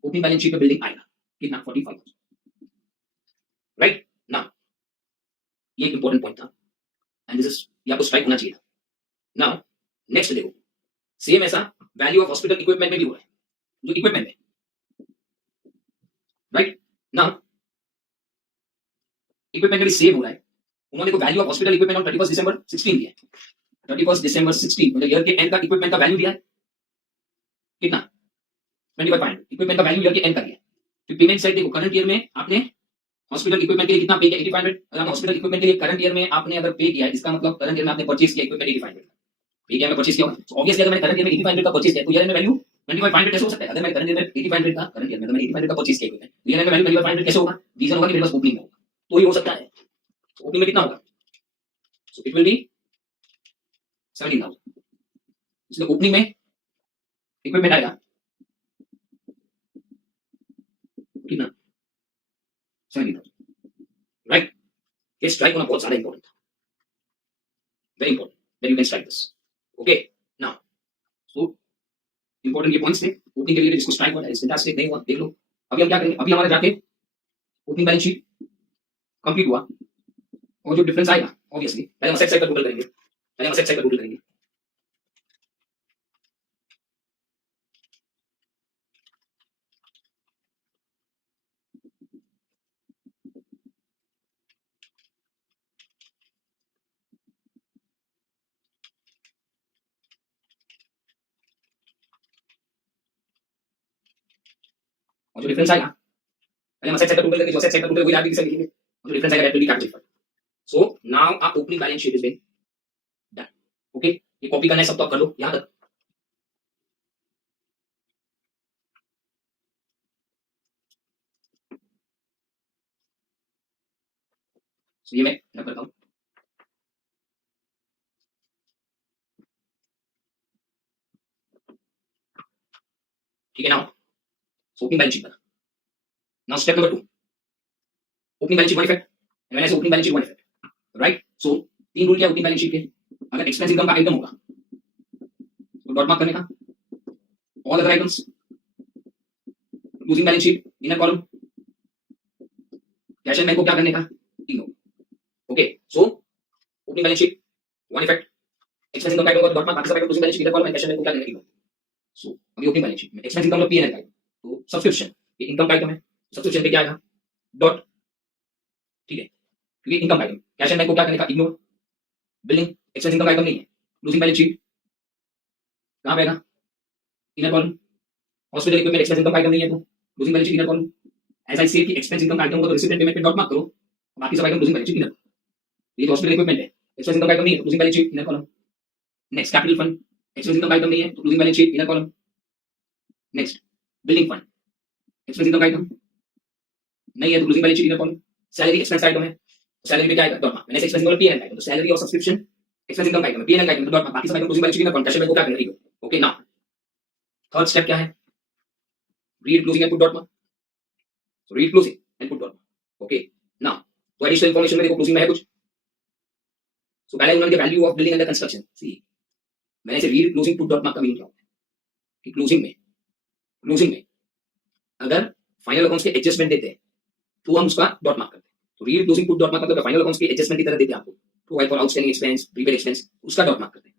opening balance sheet में बिल्डिंग आएगा कितना 45,000, राइट नाउ ये एक इंपॉर्टेंट पॉइंट था एंड दिस इज ये आपको स्ट्राइक होना चाहिए था। नाउ नेक्स्ट देखो, सेम ऐसा वैल्यू ऑफ हॉस्पिटल इक्विपमेंट में भी हो रहा है, जो इक्विपमेंट है, राइट नाउ इक्विपमेंट में भी सेम हो रहा है, उन्होंने को value of hospital equipment on 31 दिसंबर 16 दिया है, 31 दिसंबर 16 मतलब ईयर के एंड का इक्विपमेंट का वैल्यू दिया है कितना 25,500, इक्विपमेंट का वैल्यू ईयर के एंड का दिया है। फिर पेमेंट साइड देखो, करंट ईयर में आपने हॉस्पिटल इक्विपमेंट के लिए कितना पे किया 8500, अगर हॉस्पिटल इक्विपमेंट के लिए करंट ईयर में आपने अगर पे किया है, इसका मतलब करंट ईयर में आपने परचेज किया इक्विपमेंट 8500 पे किया, मैं परचेज किया, तो ऑब्वियसली अगर मैंने करंट ईयर में 8500 का परचेज किया तो ईयर में वैल्यू 25,500 कैसे हो सकता है, अगर मैं करंट ईयर में 8500 का करंट ईयर में मैंने 8500 का परचेज किया इक्विपमेंट, ईयर में वैल्यू 25,500 कैसे होगा, रीजन होगा कि मेरे पास ओपनिंग में होगा, तो ये हो सकता है ओपनिंग में कितना होगा, सो इट विल बी 17,000, इसलिए ओपनिंग में इक्विपमेंट आएगा कितना 17,000, राइट। ये स्ट्राइक होना बहुत ज्यादा इंपॉर्टेंट था, very important that you can strike this, okay now so important ये पॉइंट्स थे ओपनिंग के लिए, जिसको स्ट्राइक होना है फैंटास्टिक, नहीं हुआ देख लो। अभी हम क्या करेंगे, अभी हमारा जाके ओपनिंग बैलेंस शीट कंप्लीट हुआ और जो डिफरेंस आएगा ऑब्वियसली पहले हम असेट साइड का टोटल करेंगे, पहले हम असेट साइड का टोटल करेंगे, और जो डिफरेंस आएगा पहले हम असेट साइड का टोटल करेंगे, जो असेट साइड का टोटल वही आगे किसे लिखेंगे, और जो डिफरेंस आएगा that will be capital fund. So now our opening balance sheet is been done, okay ये कॉपी करना है सब तो आप कर लो यहां तक। सो ये मैं करता हूं, ठीक है। नाउ ओपनिंग बैलेंस शीट बना, now step number 2 opening balance sheet one effect, and when I say opening balance sheet one effect, right. So तीन रूल क्या ओपनिंग बैलेंस शीट के, अगर एक्सपेंस इनकम का आइटम होगा तो डॉट मार्क करने का, all other items closing balance sheet inner column, cash and bank को क्या करने का ignore, okay. So opening balance sheet one effect, expense income का आइटम होगा डॉट मार्क, बाकी सब item closing balance sheet inner column, cash and bank को क्या करने का इग्नोर। सो अभी ओपनिंग बैलेंस शीट में एक्सपेंस इनकम मतलब पी एंड एल का, तो सब्सक्रिप्शन ये इनकम का आइटम है, सब्सक्रिप्शन पे क्या आएगा डॉट, ठीक है, क्योंकि इनकम का आइटम, कैश एंड बैंक को क्या करने का इग्नोर, बिलिंग एक्सपेंस इनकम का आइटम नहीं है, क्लोजिंग बैलेंस शीट कहां पे आएगा inner column, hospital equipment expense income का आइटम नहीं है तो closing balance sheet inner column, as I said कि एक्सपेंस इनकम का आइटम होगा तो रिसीप्ट एंड पेमेंट पे डॉट मार्क करो, बाकी सब item closing balance sheet inner, ये हॉस्पिटल इक्विपमेंट है एक्सपेंस इनकम का आइटम नहीं है, closing balance sheet inner column. Next capital fund expense income का आइटम नहीं है तो closing balance sheet inner column. Next building fund expense income का आइटम नहीं है तो closing balance sheet inner column. Salary expense item है, सैलरी पे क्या आएगा डॉट मार्क, मैंने expense income P and item, तो सैलरी और सब्सक्रिप्शन एक्सपेंस इनकम का आइटम है, पी एंड आइटम तो डॉट मार्क, बाकी सब item closing balance sheet inner column, cash में को क्या करना है, ओके। नाउ थर्ड स्टेप क्या है, read closing and put dot mark, so read closing and put dot mark, okay. Now तो एडिशनल इंफॉर्मेशन में देखो क्लोजिंग में है कुछ, सो पहले उन्होंने value of building under construction, see मैंने इसे read closing put dot mark का मीनिंग क्या होता है कि क्लोजिंग में अगर फाइनल अकाउंट्स के एडजस्टमेंट देते हैं तो हम उसका डॉट मार्क करते हैं, तो read closing put dot mark मतलब फाइनल अकाउंट्स के एडजस्टमेंट की तरह देते हैं आपको, provide for outstanding expense prepaid expense, उसका डॉट मार्क करते हैं।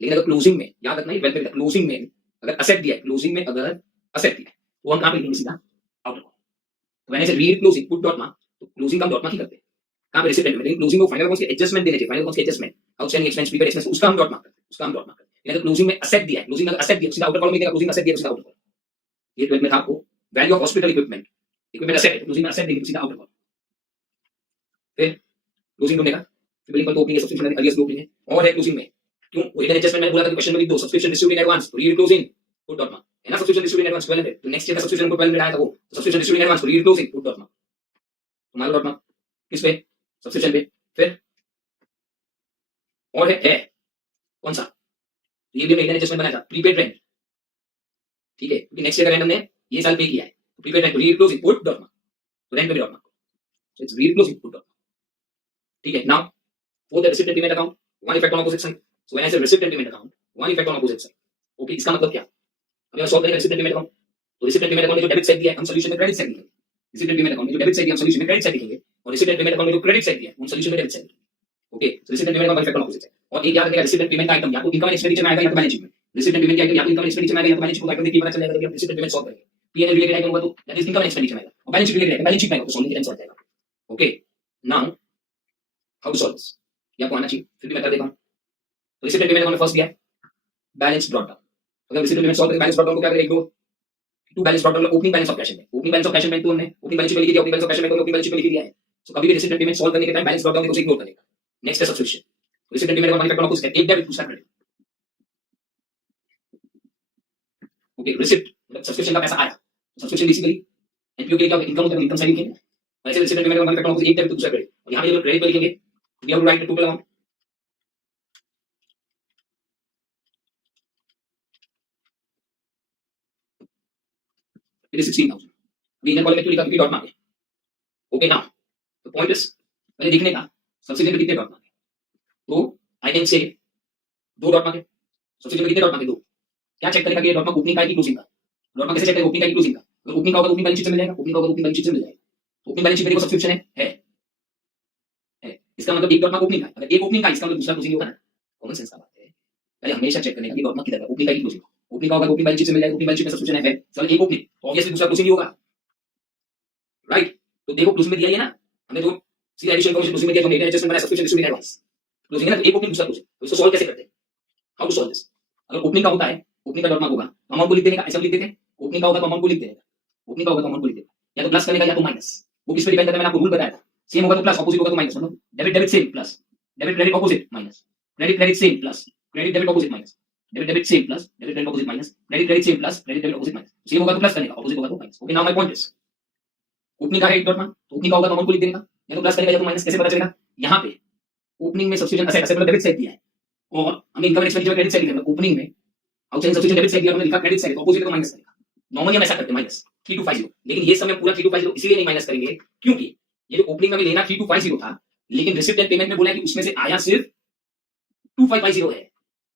लेकिन अगर क्लोजिंग में याद रखना है, क्लोजिंग में अगर असेट दिया है, क्लोजिंग में अगर असेट दिया है तो हम कहां पे लिखेंगे सीधा आउटर कॉलम, तो मैंने इसे read closing put dot mark, तो क्लोजिंग का डॉट मार्क ही करते हैं कहां पे रिसिप्टेंट में, लेकिन क्लोजिंग को फाइनल अकाउंट्स के एडजस्टमेंट देने चाहिए, फाइनल अकाउंट्स के adjustment outstanding expense prepaid expense उसका हम डॉट मार्क करते हैं, उसका हम डॉट मार्क करते हैं। लेकिन क्लोजिंग में असेट दिया है, क्लोजिंग अगर असेट दिया सीधा आउटर कॉलम में देगा, क्लोजिंग असेट दिया सीधा आउटर कॉलम। ये 12 में था आपको value of hospital equipment, equipment asset, closing में असेट देंगे सीधा आउटर कॉलम, फिर क्लोजिंग ढूंढेगा, फिर बिलिंग पर तो ओपनिंग है, सब्सक्रिप्शन अर्लियस्ट ओपनिंग है, और है क्लोजिंग में क्यों वो हिडन एडजस्टमेंट मैंने बोला था कि क्वेश्चन में लिख दो, subscription received in advance read closing put dot mark, है ना, सब्सक्रिप्शन रिसीव्ड इन एडवांस 1200, तो नेक्स्ट ईयर का सब्सक्रिप्शन को 1200 आया था वो, तो subscription received in advance read closing put dot mark, तुम्हारा डॉट मार्क किस पे, सब्सक्रिप्शन पे, फिर और है कौन सा, ये भी हमने हिडन एडजस्टमेंट बनाया था प्रीपेड रेंट, ठीक है, क्योंकि नेक्स्ट ईयर का रेंट हमने ये साल पे किया है, तो prepaid rent read closing put dot mark, तो रैंक पे भी dot mark, so it's very close to dot. ठीक है, now for the receipt and payment account one effect on opposite side, so when I say receipt and payment account one effect on opposite side. Okay, इसका मतलब क्या, अभी हम solve करेंगे receipt and payment account, तो receipt and payment account में जो debit side दिया है हम सॉल्यूशन में क्रेडिट साइड लिखेंगे, रिसिप्ट एंड पेमेंट अकाउंट में जो डेबिट साइड दिया है हम सॉल्यूशन में क्रेडिट साइड लिखेंगे, और रिसिप्ट एंड पेमेंट अकाउंट में जो क्रेडिट साइड दिया है हम सॉल्यूशन में डेबिट साइड लिखेंगे। ओके, तो receipt and payment account effect on opposite side, और एक याद रखिएगा रिसिप्ट एंड पेमेंट का आइटम या तो इनकम एंड एक्सपेंडिचर में आएगा या तो बैलेंस शीट में, रिसिप्ट एंड पेमेंट का आइटम या तो इनकम एंड एक्सपेंडिचर में आएगा या तो बैलेंस शीट को आइटम देखिए पता चल जाएगा कि हम रिसिप्ट एंड पेमेंट सॉल्व करेंगे। पीएनएल रिलेटेड आइटम होगा तो that is income and expenditure में आएगा, और बैलेंस शीट रिलेटेड है बैलेंस शीट में आएगा तो सॉल्विंग टाइम सॉल्व जाएगा। Okay, now how to solve this, ये आपको आना चाहिए, फिर भी मैं कर देता हूं। तो रिसिप्ट एंड पेमेंट अकाउंट में फर्स्ट दिया है बैलेंस ड्रॉप डाउन, अगर रिसिप्ट एंड पेमेंट सॉल्व करें बैलेंस ड्रॉप डाउन को क्या करें, एक दो two balance drop down opening balance of cash में, ओपनिंग बैलेंस ऑफ कैश में तो हमने ओपनिंग बैलेंस शीट में लिख दिया, ओपनिंग बैलेंस ऑफ कैश में तो ओपनिंग बैलेंस शीट में लिख दिया है। सो कभी भी रिसिप्ट एंड पेमेंट सॉल्व करने के टाइम बैलेंस ड्रॉप डाउन को इग्नोर करेगा। नेक्स्ट है substitution, receipt and payment account में इफेक्ट ऑन अपोजिट, एक डेबिट दूसरा क्रेडिट। ओके, रिसिप्ट मतलब सब्सक्रिप्शन का पैसा आया, सब्सक्रिप्शन बेसिकली एनपीओ के क्या इनकम होता है, इनकम साइड लिखेंगे, वैसे रिसिप्ट एंड पेमेंट अकाउंट में इफेक्ट ऑन अपोजिट एक डेबिट दूसरा क्रेडिट, और यहां पे जब क्रेडिट पे लिखेंगे we have to write the total amount, it is 16000। अभी इनर कॉलम में क्यों लिखा, क्योंकि डॉट मार्क है। Okay, now the point is पहले देखने का सब्सिडी में कितने डॉट मार्क है, तो आई कैन से दो डॉट मार्क है, सब्सिडी में कितने डॉट मार्क है, दो। क्या चेक करेगा कि ये डॉट मार्क ओपनिंग का है कि क्लोजिंग का, डॉट मार्क कैसे चेक करेगा, ओपनिंग का कि क्लोजिंग का, अगर ओपनिंग का होगा तो ओपनिंग बैलेंस शीट से मिल जाएगा, ओपनिंग का होगा तो ओपनिंग बैलेंस शीट से मिल जाएगा। ओपनिंग बैलेंस शीट में देखो सब्सक्रिप्शन है, इसका मतलब एक डॉट मार्क ओपनिंग का, अगर एक ओपनिंग का इसका मतलब दूसरा क्लोजिंग होगा ना, कॉमन सेंस का बात है। पहले हमेशा चेक करने का कि डॉट मार्क किधर है, ओपनिंग का कि क्लोजिंग, ओपनिंग का होगा तो ओपनिंग बैलेंस शीट से मिल जाएगा, ओपनिंग बैलेंस शीट में सब्सक्रिप्शन है, चलो एक ओपनिंग ऑब्वियसली दूसरा क्लोजिंग ही होगा, राइट। तो देखो क्लोजिंग में दिया है ना, हमने जो सीधा एडिशन कमीशन क्लोजिंग में दिया, जो हमने एडजस्टमेंट बनाया सब्सक्रिप्शन रिसीविंग एडवांस क्लोजिंग है ना, एक ओपनिंग दूसरा क्लोजिंग, तो इसको सॉल्व कैसे करते हैं, हाउ टू सॉल्व दिस। अगर ओपनिंग का होता है, ओपनिंग का डॉट मार्क होगा, अमाउंट को लिख देने का, ऐसा लिख देते हैं, ओपनिंग का होगा तो अमाउंट को लिख देने का, ओपनिंग का होगा तो अमाउंट को लिख देगा, या तो प्लस करेगा या तो माइनस, वो किस पे डिपेंड करता है, मैंने आपको रूल बताया था, सेम होगा तो प्लस, ऑपोजिट होगा तो माइनस, मतलब debit debit same plus, debit credit opposite minus, credit credit same plus, credit debit opposite minus, debit debit same plus, debit debit opposite minus, credit credit same plus, credit debit opposite minus, same होगा तो plus करेगा, opposite होगा तो minus. Okay, now my point is opening का है एक dot mark, तो opening का होगा तो अमाउंट को लिख देगा, या तो प्लस करेगा या तो माइनस, कैसे पता चलेगा, यहाँ पे ओपनिंग में सब्सक्रिप्शन असेट, असेट मतलब डेबिट साइड दिया है, और हमें इनकम एक्सपेंडिचर क्रेडिट साइड लिखा है, ओपनिंग में आउटस्टैंडिंग सब्सक्रिप्शन डेबिट साइड दिया, हमने लिखा क्रेडिट साइड, तो ऑपोजिट को माइनस करेगा। नॉर्मली हम ऐसा करते हैं माइनस 3250, लेकिन ये समय पूरा 3250 इसलिए नहीं माइनस करेंगे क्योंकि ये जो ओपनिंग में लेना 3250 था, लेकिन रिसिप्ट एंड पेमेंट में बोला है कि उसमें से आया सिर्फ 2550 है।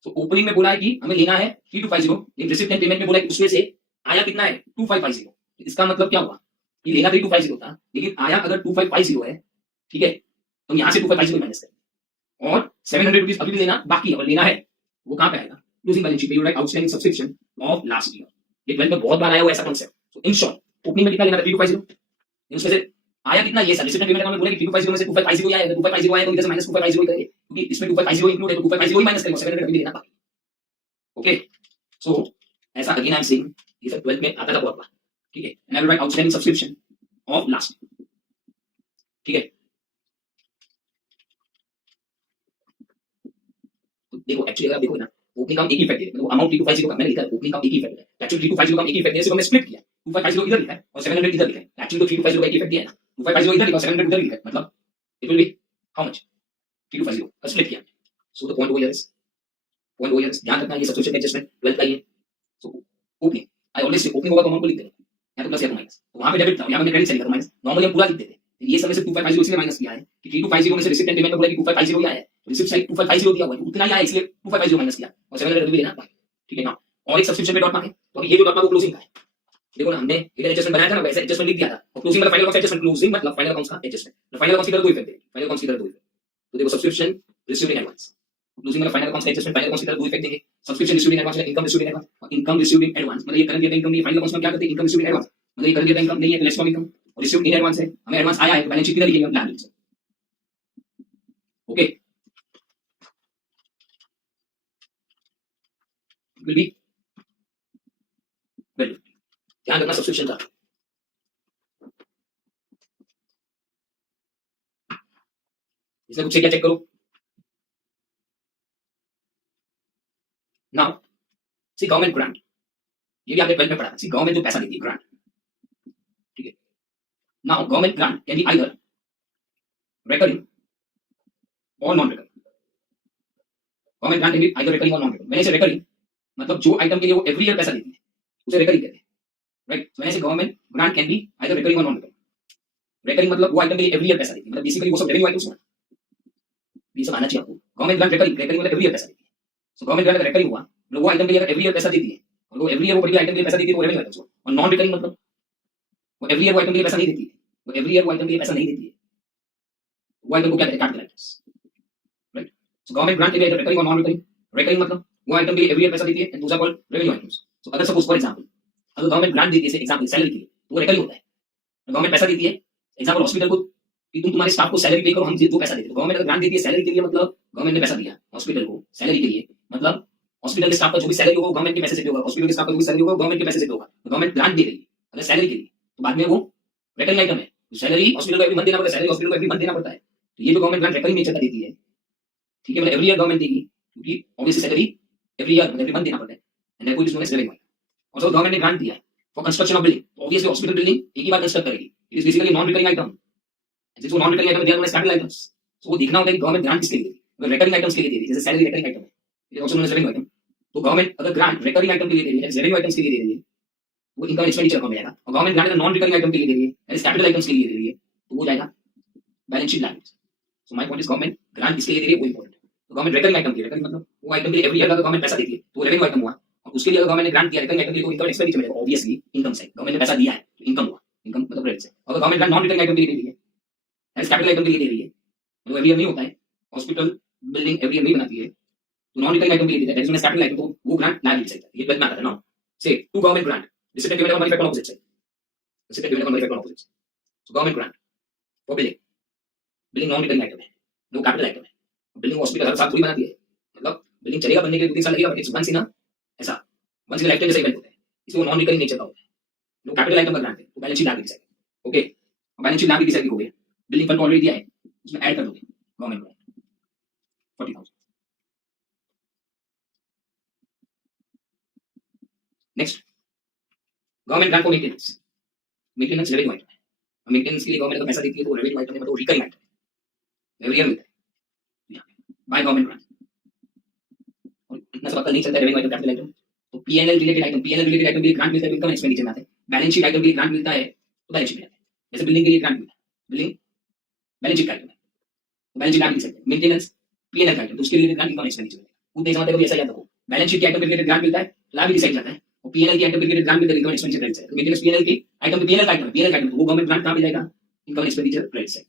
तो ओपनिंग में बोला है कि हमें लेना है 3250, लेकिन रिसिप्ट एंड पेमेंट में बोला है कि उसमें से आया कितना है 2550। इसका मतलब क्या हुआ, ये लेना 3250 था, लेकिन आया अगर 2550 है, ठीक है, तो यहाँ से 2550 माइनस करें, और 700 रुपीज अभी भी लेना बाकी है, और लेना है वो कहाँ पे आएगा, क्लोजिंग बैलेंस शीट पे, you right outstanding subscription of last year. ये 12 में बहुत बार आया हुआ ऐसा concept. So in short opening में कितना लेना था 3250, उसमें से आया कितना, ये रिसिप्ट एंड पेमेंट अकाउंट में बोले कि 3250 में से 2550 आया, अगर 2550 आया तो इधर से माइनस 2550 करेंगे, क्योंकि इसमें 2550 इंक्लूड है, तो 2550 ही माइनस करेंगे, 700 अभी लेना बाकी। ओके, सो ऐसा अगेन आई एम सेइंग ये सब 12 में आता था बहुत बार, ठीक है, and I will write outstanding subscription of last, ठीक है। तो देखो एक्चुअली अगर देखो ना, ओपनिंग का एक ही इफेक्ट है, मतलब अमाउंट 3250 का मैंने लिखा है, ओपनिंग का एक ही इफेक्ट है, एक्चुअली 3250 का एक ही इफेक्ट है, इसको हमने स्प्लिट किया, 2550 इधर लिखा है और 700 इधर लिखा है, एक्चुअली तो 3250 का एक इफेक्ट दिया है ना, 2550 इधर लिखा और 700 इधर लिखा है, मतलब it will be how much 3250 का स्प्लिट किया। So the point over here is, point over here is, ध्यान रखना ये सब्स्टिट्यूशन एडजस्टमेंट 12 का ही है। So opening I always say opening होगा तो अमाउंट को लिख देना, या तो प्लस या तो माइनस, तो वहां पे डेबिट था, यहां पे क्रेडिट चलेगा तो माइनस, नॉर्मली हम पूरा लिख देते हैं, ये समय से 2550 इसलिए माइनस किया है कि 3250 में से रिसिप्ट एंड पेमेंट में बोला कि 2550 ही आया है, रिसिप्ट साइड 2550 दिया हुआ है, उतना ही आया इसलिए 2550 माइनस किया, और 700 भी लेना, ठीक है ना। और एक सब्स्टिट्यूशन पे डॉट मार्क है, तो ये जो डॉट मार्क वो क्लोजिंग का है, देखो ना हमने इधर एडजस्टमेंट बनाया था ना, वैसे एडजस्टमेंट लिख दिया था, और क्लोजिंग मतलब फाइनल अकाउंट्स एडजस्टमेंट, क्लोजिंग मतलब फाइनल अकाउंट्स का एडजस्टमेंट, फाइनल अकाउंट्स की तरह दो इफेक्ट है, फाइनल अकाउंट्स की तरह दो इफेक्ट, तो देखो सब्स्क्रिप्शन रिसीविंग एडवांस, क्लोजिंग मतलब फाइनल अकाउंट्स का एडजस्टमेंट, फाइनल अकाउंट्स की तरह दो इफेक्ट देंगे, सब्स्क्रिप्शन रिसीविंग एडवांस मतलब इनकम रिसीविंग एडवांस, और इनकम रिसीविंग एडवांस मतलब ये करंट ईयर इनकम नहीं, फाइनल अकाउंट्स में क्या करते हैं, इनकम रिसीविंग एडवांस मतलब ये करंट ईयर इनकम नहीं है, लेस फ्रॉम इनकम, और रिसीविंग इन एडवांस है, हमें एडवांस आया है तो बैलेंस शीट किधर लिखेंगे, प्लान से। ओके, विल बी वेल, ध्यान रखना सब्स्क्रिप्शन का। इसमें कुछ क्या चेक करो, नाउ सी गवर्नमेंट ग्रांट, ये भी आपने 12 में पढ़ा था, सी गवर्नमेंट जो पैसा देती है ग्रांट, ठीक है। Now government grant can be either recurring और non recurring, government grant can be either recurring और नॉन रिकरिंग। मैंने इसे recurring मतलब जो आइटम के लिए वो एवरी ईयर पैसा देती है उसे recurring कहते हैं, राइट। सो मैंने इसे government grant can be either recurring और नॉन रिकरिंग, रेकरिंग मतलब वो आइटम के लिए एवरी ईयर पैसा देती है, मतलब बेसिकली वो सब रेवेन्यू आइटम्स हुआ, ये सब आना चाहिए आपको। गवर्नमेंट ग्रांट रेकरिंग, रेकरिंग मतलब एवरी ईयर पैसा देती है। सो गवर्नमेंट ग्रांट रेकरिंग हुआ मतलब वो आइटम के लिए अगर एवरी ईयर पैसा देती है और वो एवरी ईयर वो पर्टिकुलर आइटम के लिए पैसा देती है तो रेवेन्यू आइटम्स हुआ। और नॉन रिकरिंग मतलब वो एवरी ईयर वो आइटम के लिए पैसा नहीं देती है, वो एवरी ईयर वो आइटम के लिए पैसा नहीं देती है, वो आइटम को क्या कहते हैं, कैपिटल आइटम्स, राइट। सो गवर्नमेंट ग्रांट के लिए रेकरिंग और नॉन रिकरिंग, रेकरिंग मतलब वो आइटम के लिए एवरी ईयर पैसा देती है and those are called revenue items. So अगर सपोज फॉर एग्जांपल अगर गवर्नमेंट ग्रांट देती है एग्जांपल सैलरी के लिए तो वो रेकरिंग होता है। गवर्नमेंट पैसा देती है एग्जांपल हॉस्पिटल को कि तुम तुम्हारे स्टाफ को सैलरी पे करो, हम वो पैसा देते हैं। गवर्नमेंट अगर ग्रांट देती है सैलरी के लिए मतलब गवर्नमेंट ने पैसा दिया हॉस्पिटल को सैलरी के लिए, मतलब हॉस्पिटल के स्टाफ का जो भी सैलरी होगा गवर्नमेंट के पैसे से होगा, हॉस्पिटल के स्टाफ का जो भी सैलरी होगा गवर्नमेंट के पैसे से होगा। गवर्नमेंट ग्रांट दे रही है अगर सैलरी के लिए तो बाद में वो रेकरिंग आइटम है। सैलरी हॉस्पिटल को एवरी मंथ देना पड़ता है, सैलरी हॉस्पिटल को एवरी मंथ देना पड़ता है, तो ये जो गवर्नमेंट ग्रांट रेकरिंग नेचर का देती है, ठीक है, मतलब एवरी ईयर गवर्नमेंट देगी क्योंकि obviously salary every year every month देना पड़ता है and therefore it is known as revenue. और जो गवर्नमेंट ने ग्रांट दिया है for construction of building, obviously hospital building एक ही बार कंस्ट्रक्ट करेगी, it is basically non recurring item. जिसको नॉन रिकरिंग आइटम दे दिया कैपिटल आइटम्स, तो वो देखना होगा कि गवर्नमेंट ग्रांट किसके लिए दी, अगर रिकरिंग आइटम्स के लिए दे रही है जैसे सैलरी रिकरिंग आइटम है, it is also known as revenue item. तो गवर्नमेंट अगर ग्रांट रिकरिंग आइटम के लिए दे रही है रेवेन्यू आइटम्स के लिए दे रही है वो इनकम एक्सपेंडिचर अकाउंट में जाएगा। और गवर्नमेंट ग्रांट अगर नॉन रिकरिंग आइटम के लिए दे रही है कैपिटल आइटम्स के लिए दे रही है तो वो जाएगा balance sheet lines. So my point is government grant किसके लिए दे रही है वो इंपॉर्टेंट है। तो गवर्नमेंट रिकरिंग आइटम के लिए, रिकरिंग मतलब वो आइटम के लिए एवरी ईयर अगर गवर्नमेंट पैसा देती है तो रेवेन्यू आइटम हुआ, और उसके लिए अगर गवर्नमेंट ने ग्रांट दिया रिकरिंग आइटम के लिए तो इनकम एक्सपेंडिचर मिलेगा, ऑब्वियसली इनकम साइड गवर्नमेंट ने पैसा दिया है तो इनकम हुआ, इनकम मतलब क्रेडिट साइड। अगर government grant non recurring item के लिए दे रही है कैपिटल आइटम के लिए दे रही है तो एवरी ईयर नहीं होता है, हॉस्पिटल बिल्डिंग एवरी ईयर नहीं बनाती है, तो नॉन रिकरिंग आइटम के लिए देता है दैट इज कैपिटल आइटम, तो वो ग्रांट लायबिलिटी साइड ये ट्वेल्थ में आता है ना। से to government grant recipient divided by opposite side, recipient divided by opposite. So government grant for building, building non recurring item है, नो कैपिटल आइटम है। बिल्डिंग हॉस्पिटल हर साल थोड़ी बनाती है, मतलब बिल्डिंग चलेगा बनने के लिए 2-3 साल लगेगा, इट्स वंस इन ऐसा वंस इन लाइफटाइम जैसा इवेंट होता है, इसलिए वो नॉन रिकरिंग नेचर का होता है, नो कैपिटल आइटम का ग्रांट है, तो balance sheet liability side. Okay, balance sheet liability side हो गया, बिल्डिंग फंड ऑलरेडी दिया है उसमें ऐड कर दोगे government grant 40,000। Next government grant for maintenance, maintenance revenue item है, मेंटेनेंस के लिए गवर्नमेंट अगर पैसा देती है तो रेवेन्यू आइटम है, मतलब रिकरिंग आइटम है, एवरी ईयर मिलता है बाय गवर्नमेंट ग्रांट। और इतना सब नहीं चलता रेवेन्यू आइटम कैपिटल आइटम, तो PNL related item, PNL related item के लिए ग्रांट मिलता है इनकम एक्सपेंडिचर में आता है, बैलेंस शीट आइटम के लिए ग्रांट मिलता है तो बैलेंस शीट में आता है, जैसे बिल्डिंग के लिए ग्रांट मिलता है, बिल्डिंग बैलेंस शीट आइटम है तो बैलेंस शीट आप लिख सकते हैं। मेंटेनेंस पीएनएल आइटम तो उसके लिए ग्रांट इनकम एक्सपेंडिचर में उतने समय तक ऐसा याद रखो, बैलेंस शीट के आइटम के लिए ग्रांट मिलता है लायबिलिटी साइड जाता है, और पीएनएल के आइटम के लिए ग्रांट मिलता है इनकम एक्सपेंडिचर क्रेडिट साइड। तो मेंटेनेंस पीएनएल के आइटम के पीएनएल आइटम, पीएनएल आइटम तो वो गवर्नमेंट ग्रांट कहां पे जाएगा, इनकम एक्सपेंडिचर क्रेडिट साइड।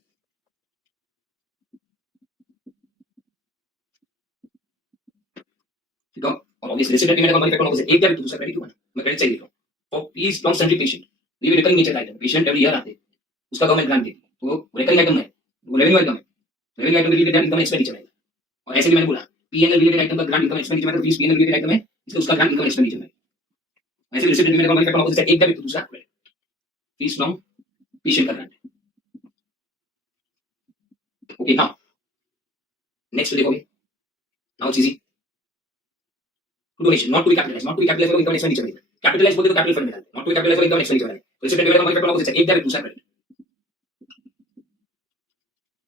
ठीक है, और ऑब्वियसली रेसिडेंट पेमेंट अकाउंट का एक डेबिट दूसरा क्रेडिट होगा, मैं क्रेडिट साइड लिख रहा हूं। For please long sundry patient, ये रिकरिंग नेचर का आइटम, पेशेंट एवरी ईयर आते हैं उसका गवर्नमेंट ग्रांट देती है तो वो रिकरिंग आइटम है, वो रेवेन्यू आइटम है, revenue item related income expenditure है। और ऐसे भी मैंने बोला पीएनएल रिलेटेड आइटम का ग्रांट इनकम एक्सपेंडिचर में, फीस पीएनएल रिलेटेड आइटम है इसलिए उसका ग्रांट इनकम एक्सपेंडिचर में। ऐसे रेसिडेंट पेमेंट अकाउंट का ऑपोजिट एक डेबिट दूसरा क्रेडिट, फीस फ्रॉम पेशेंट का ग्रांट। ओके, नाउ नेक्स्ट देखोगे, now it's easy to donation not to be capitalized, not to be capitalized income expenditure में, capitalized बोलते तो कैपिटल फंड में डालते, not to be capitalized income expenditure में, resident payment account का opposite एक debit दूसरा क्रेडिट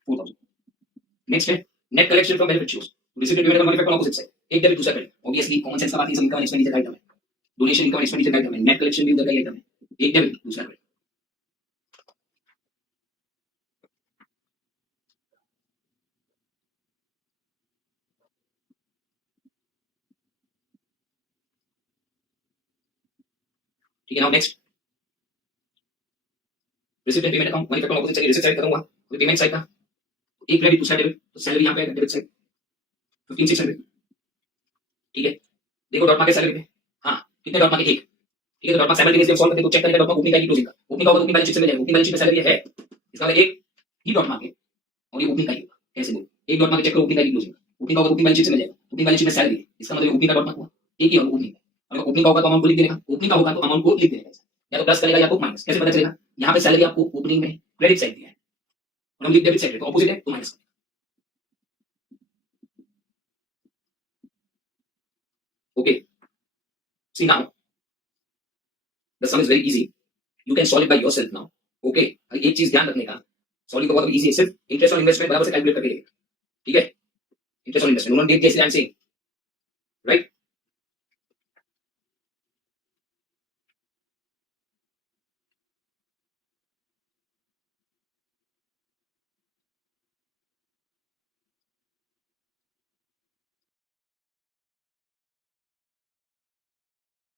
4000। नेक्स्ट है net collection from beneficiaries, resident payment account का ऑपोजिट साइड एक डेबिट दूसरा क्रेडिट, ऑब्वियसली कॉमन सेंस का बात है, इनकम एक्सपेंडिचर का आइटम है, डोनेशन इनकम एक्सपेंडिचर का आइटम है, नेट कलेक्शन भी उधर का आइटम है, एक डेबिट दूसरा क्रेडिट। ठीक है, now next resident payment account money opposite side, receipt side खत्म हुआ, तो पेमेंट साइड का एक क्रेडिट दूसरा डेबिट, तो सैलरी यहां पे है डेबिट साइड 15600। ठीक है, देखो डॉट मार्क सैलरी पे, हां कितने डॉट मार्क एक, ठीक है, तो डॉट मार्क साइमल्टेनियसली सॉल्व करते तो चेक करेंगे डॉट मार्क ओपनिंग का क्लोजिंग का, ओपनिंग का होगा तो ओपनिंग बैलेंस शीट से मिल जाएगा, ओपनिंग बैलेंस शीट में सैलरी है इसका मतलब एक ही डॉट मार्क है और ये ओपनिंग का ही होगा, कैसे दो एक डॉट मार्क चेक करो ओपनिंग का क्लोजिंग का, ओपनिंग का होगा तो ओपनिंग बैलेंस शीट से मिल जाएगा, ओपनिंग बैलेंस शीट में सैलरी इसका मतलब ओपनिंग का डॉट मार्क हुआ एक ही होगा ओपनिंग का, अगर ओपनिंग का होगा तो अमाउंट को लिख देगा, ओपनिंग का होगा तो अमाउंट को लिख देगा, या तो प्लस करेगा या तो माइनस, कैसे पता चलेगा, यहां पे सैलरी आपको ओपनिंग में क्रेडिट साइड दिया है और हम लिख डेबिट साइड तो ऑपोजिट है तो minus. Okay, see now the sum is very easy, you can solve it by yourself now. Okay, एक चीज ध्यान रखने का, सॉल्विंग तो बहुत इजी है, सिर्फ इंटरेस्ट ऑन इन्वेस्टमेंट बराबर से कैलकुलेट करके देखिए, ठीक है, इंटरेस्ट ऑन इन्वेस्टमेंट उन्होंने डेट जैसे आई एम सेइंग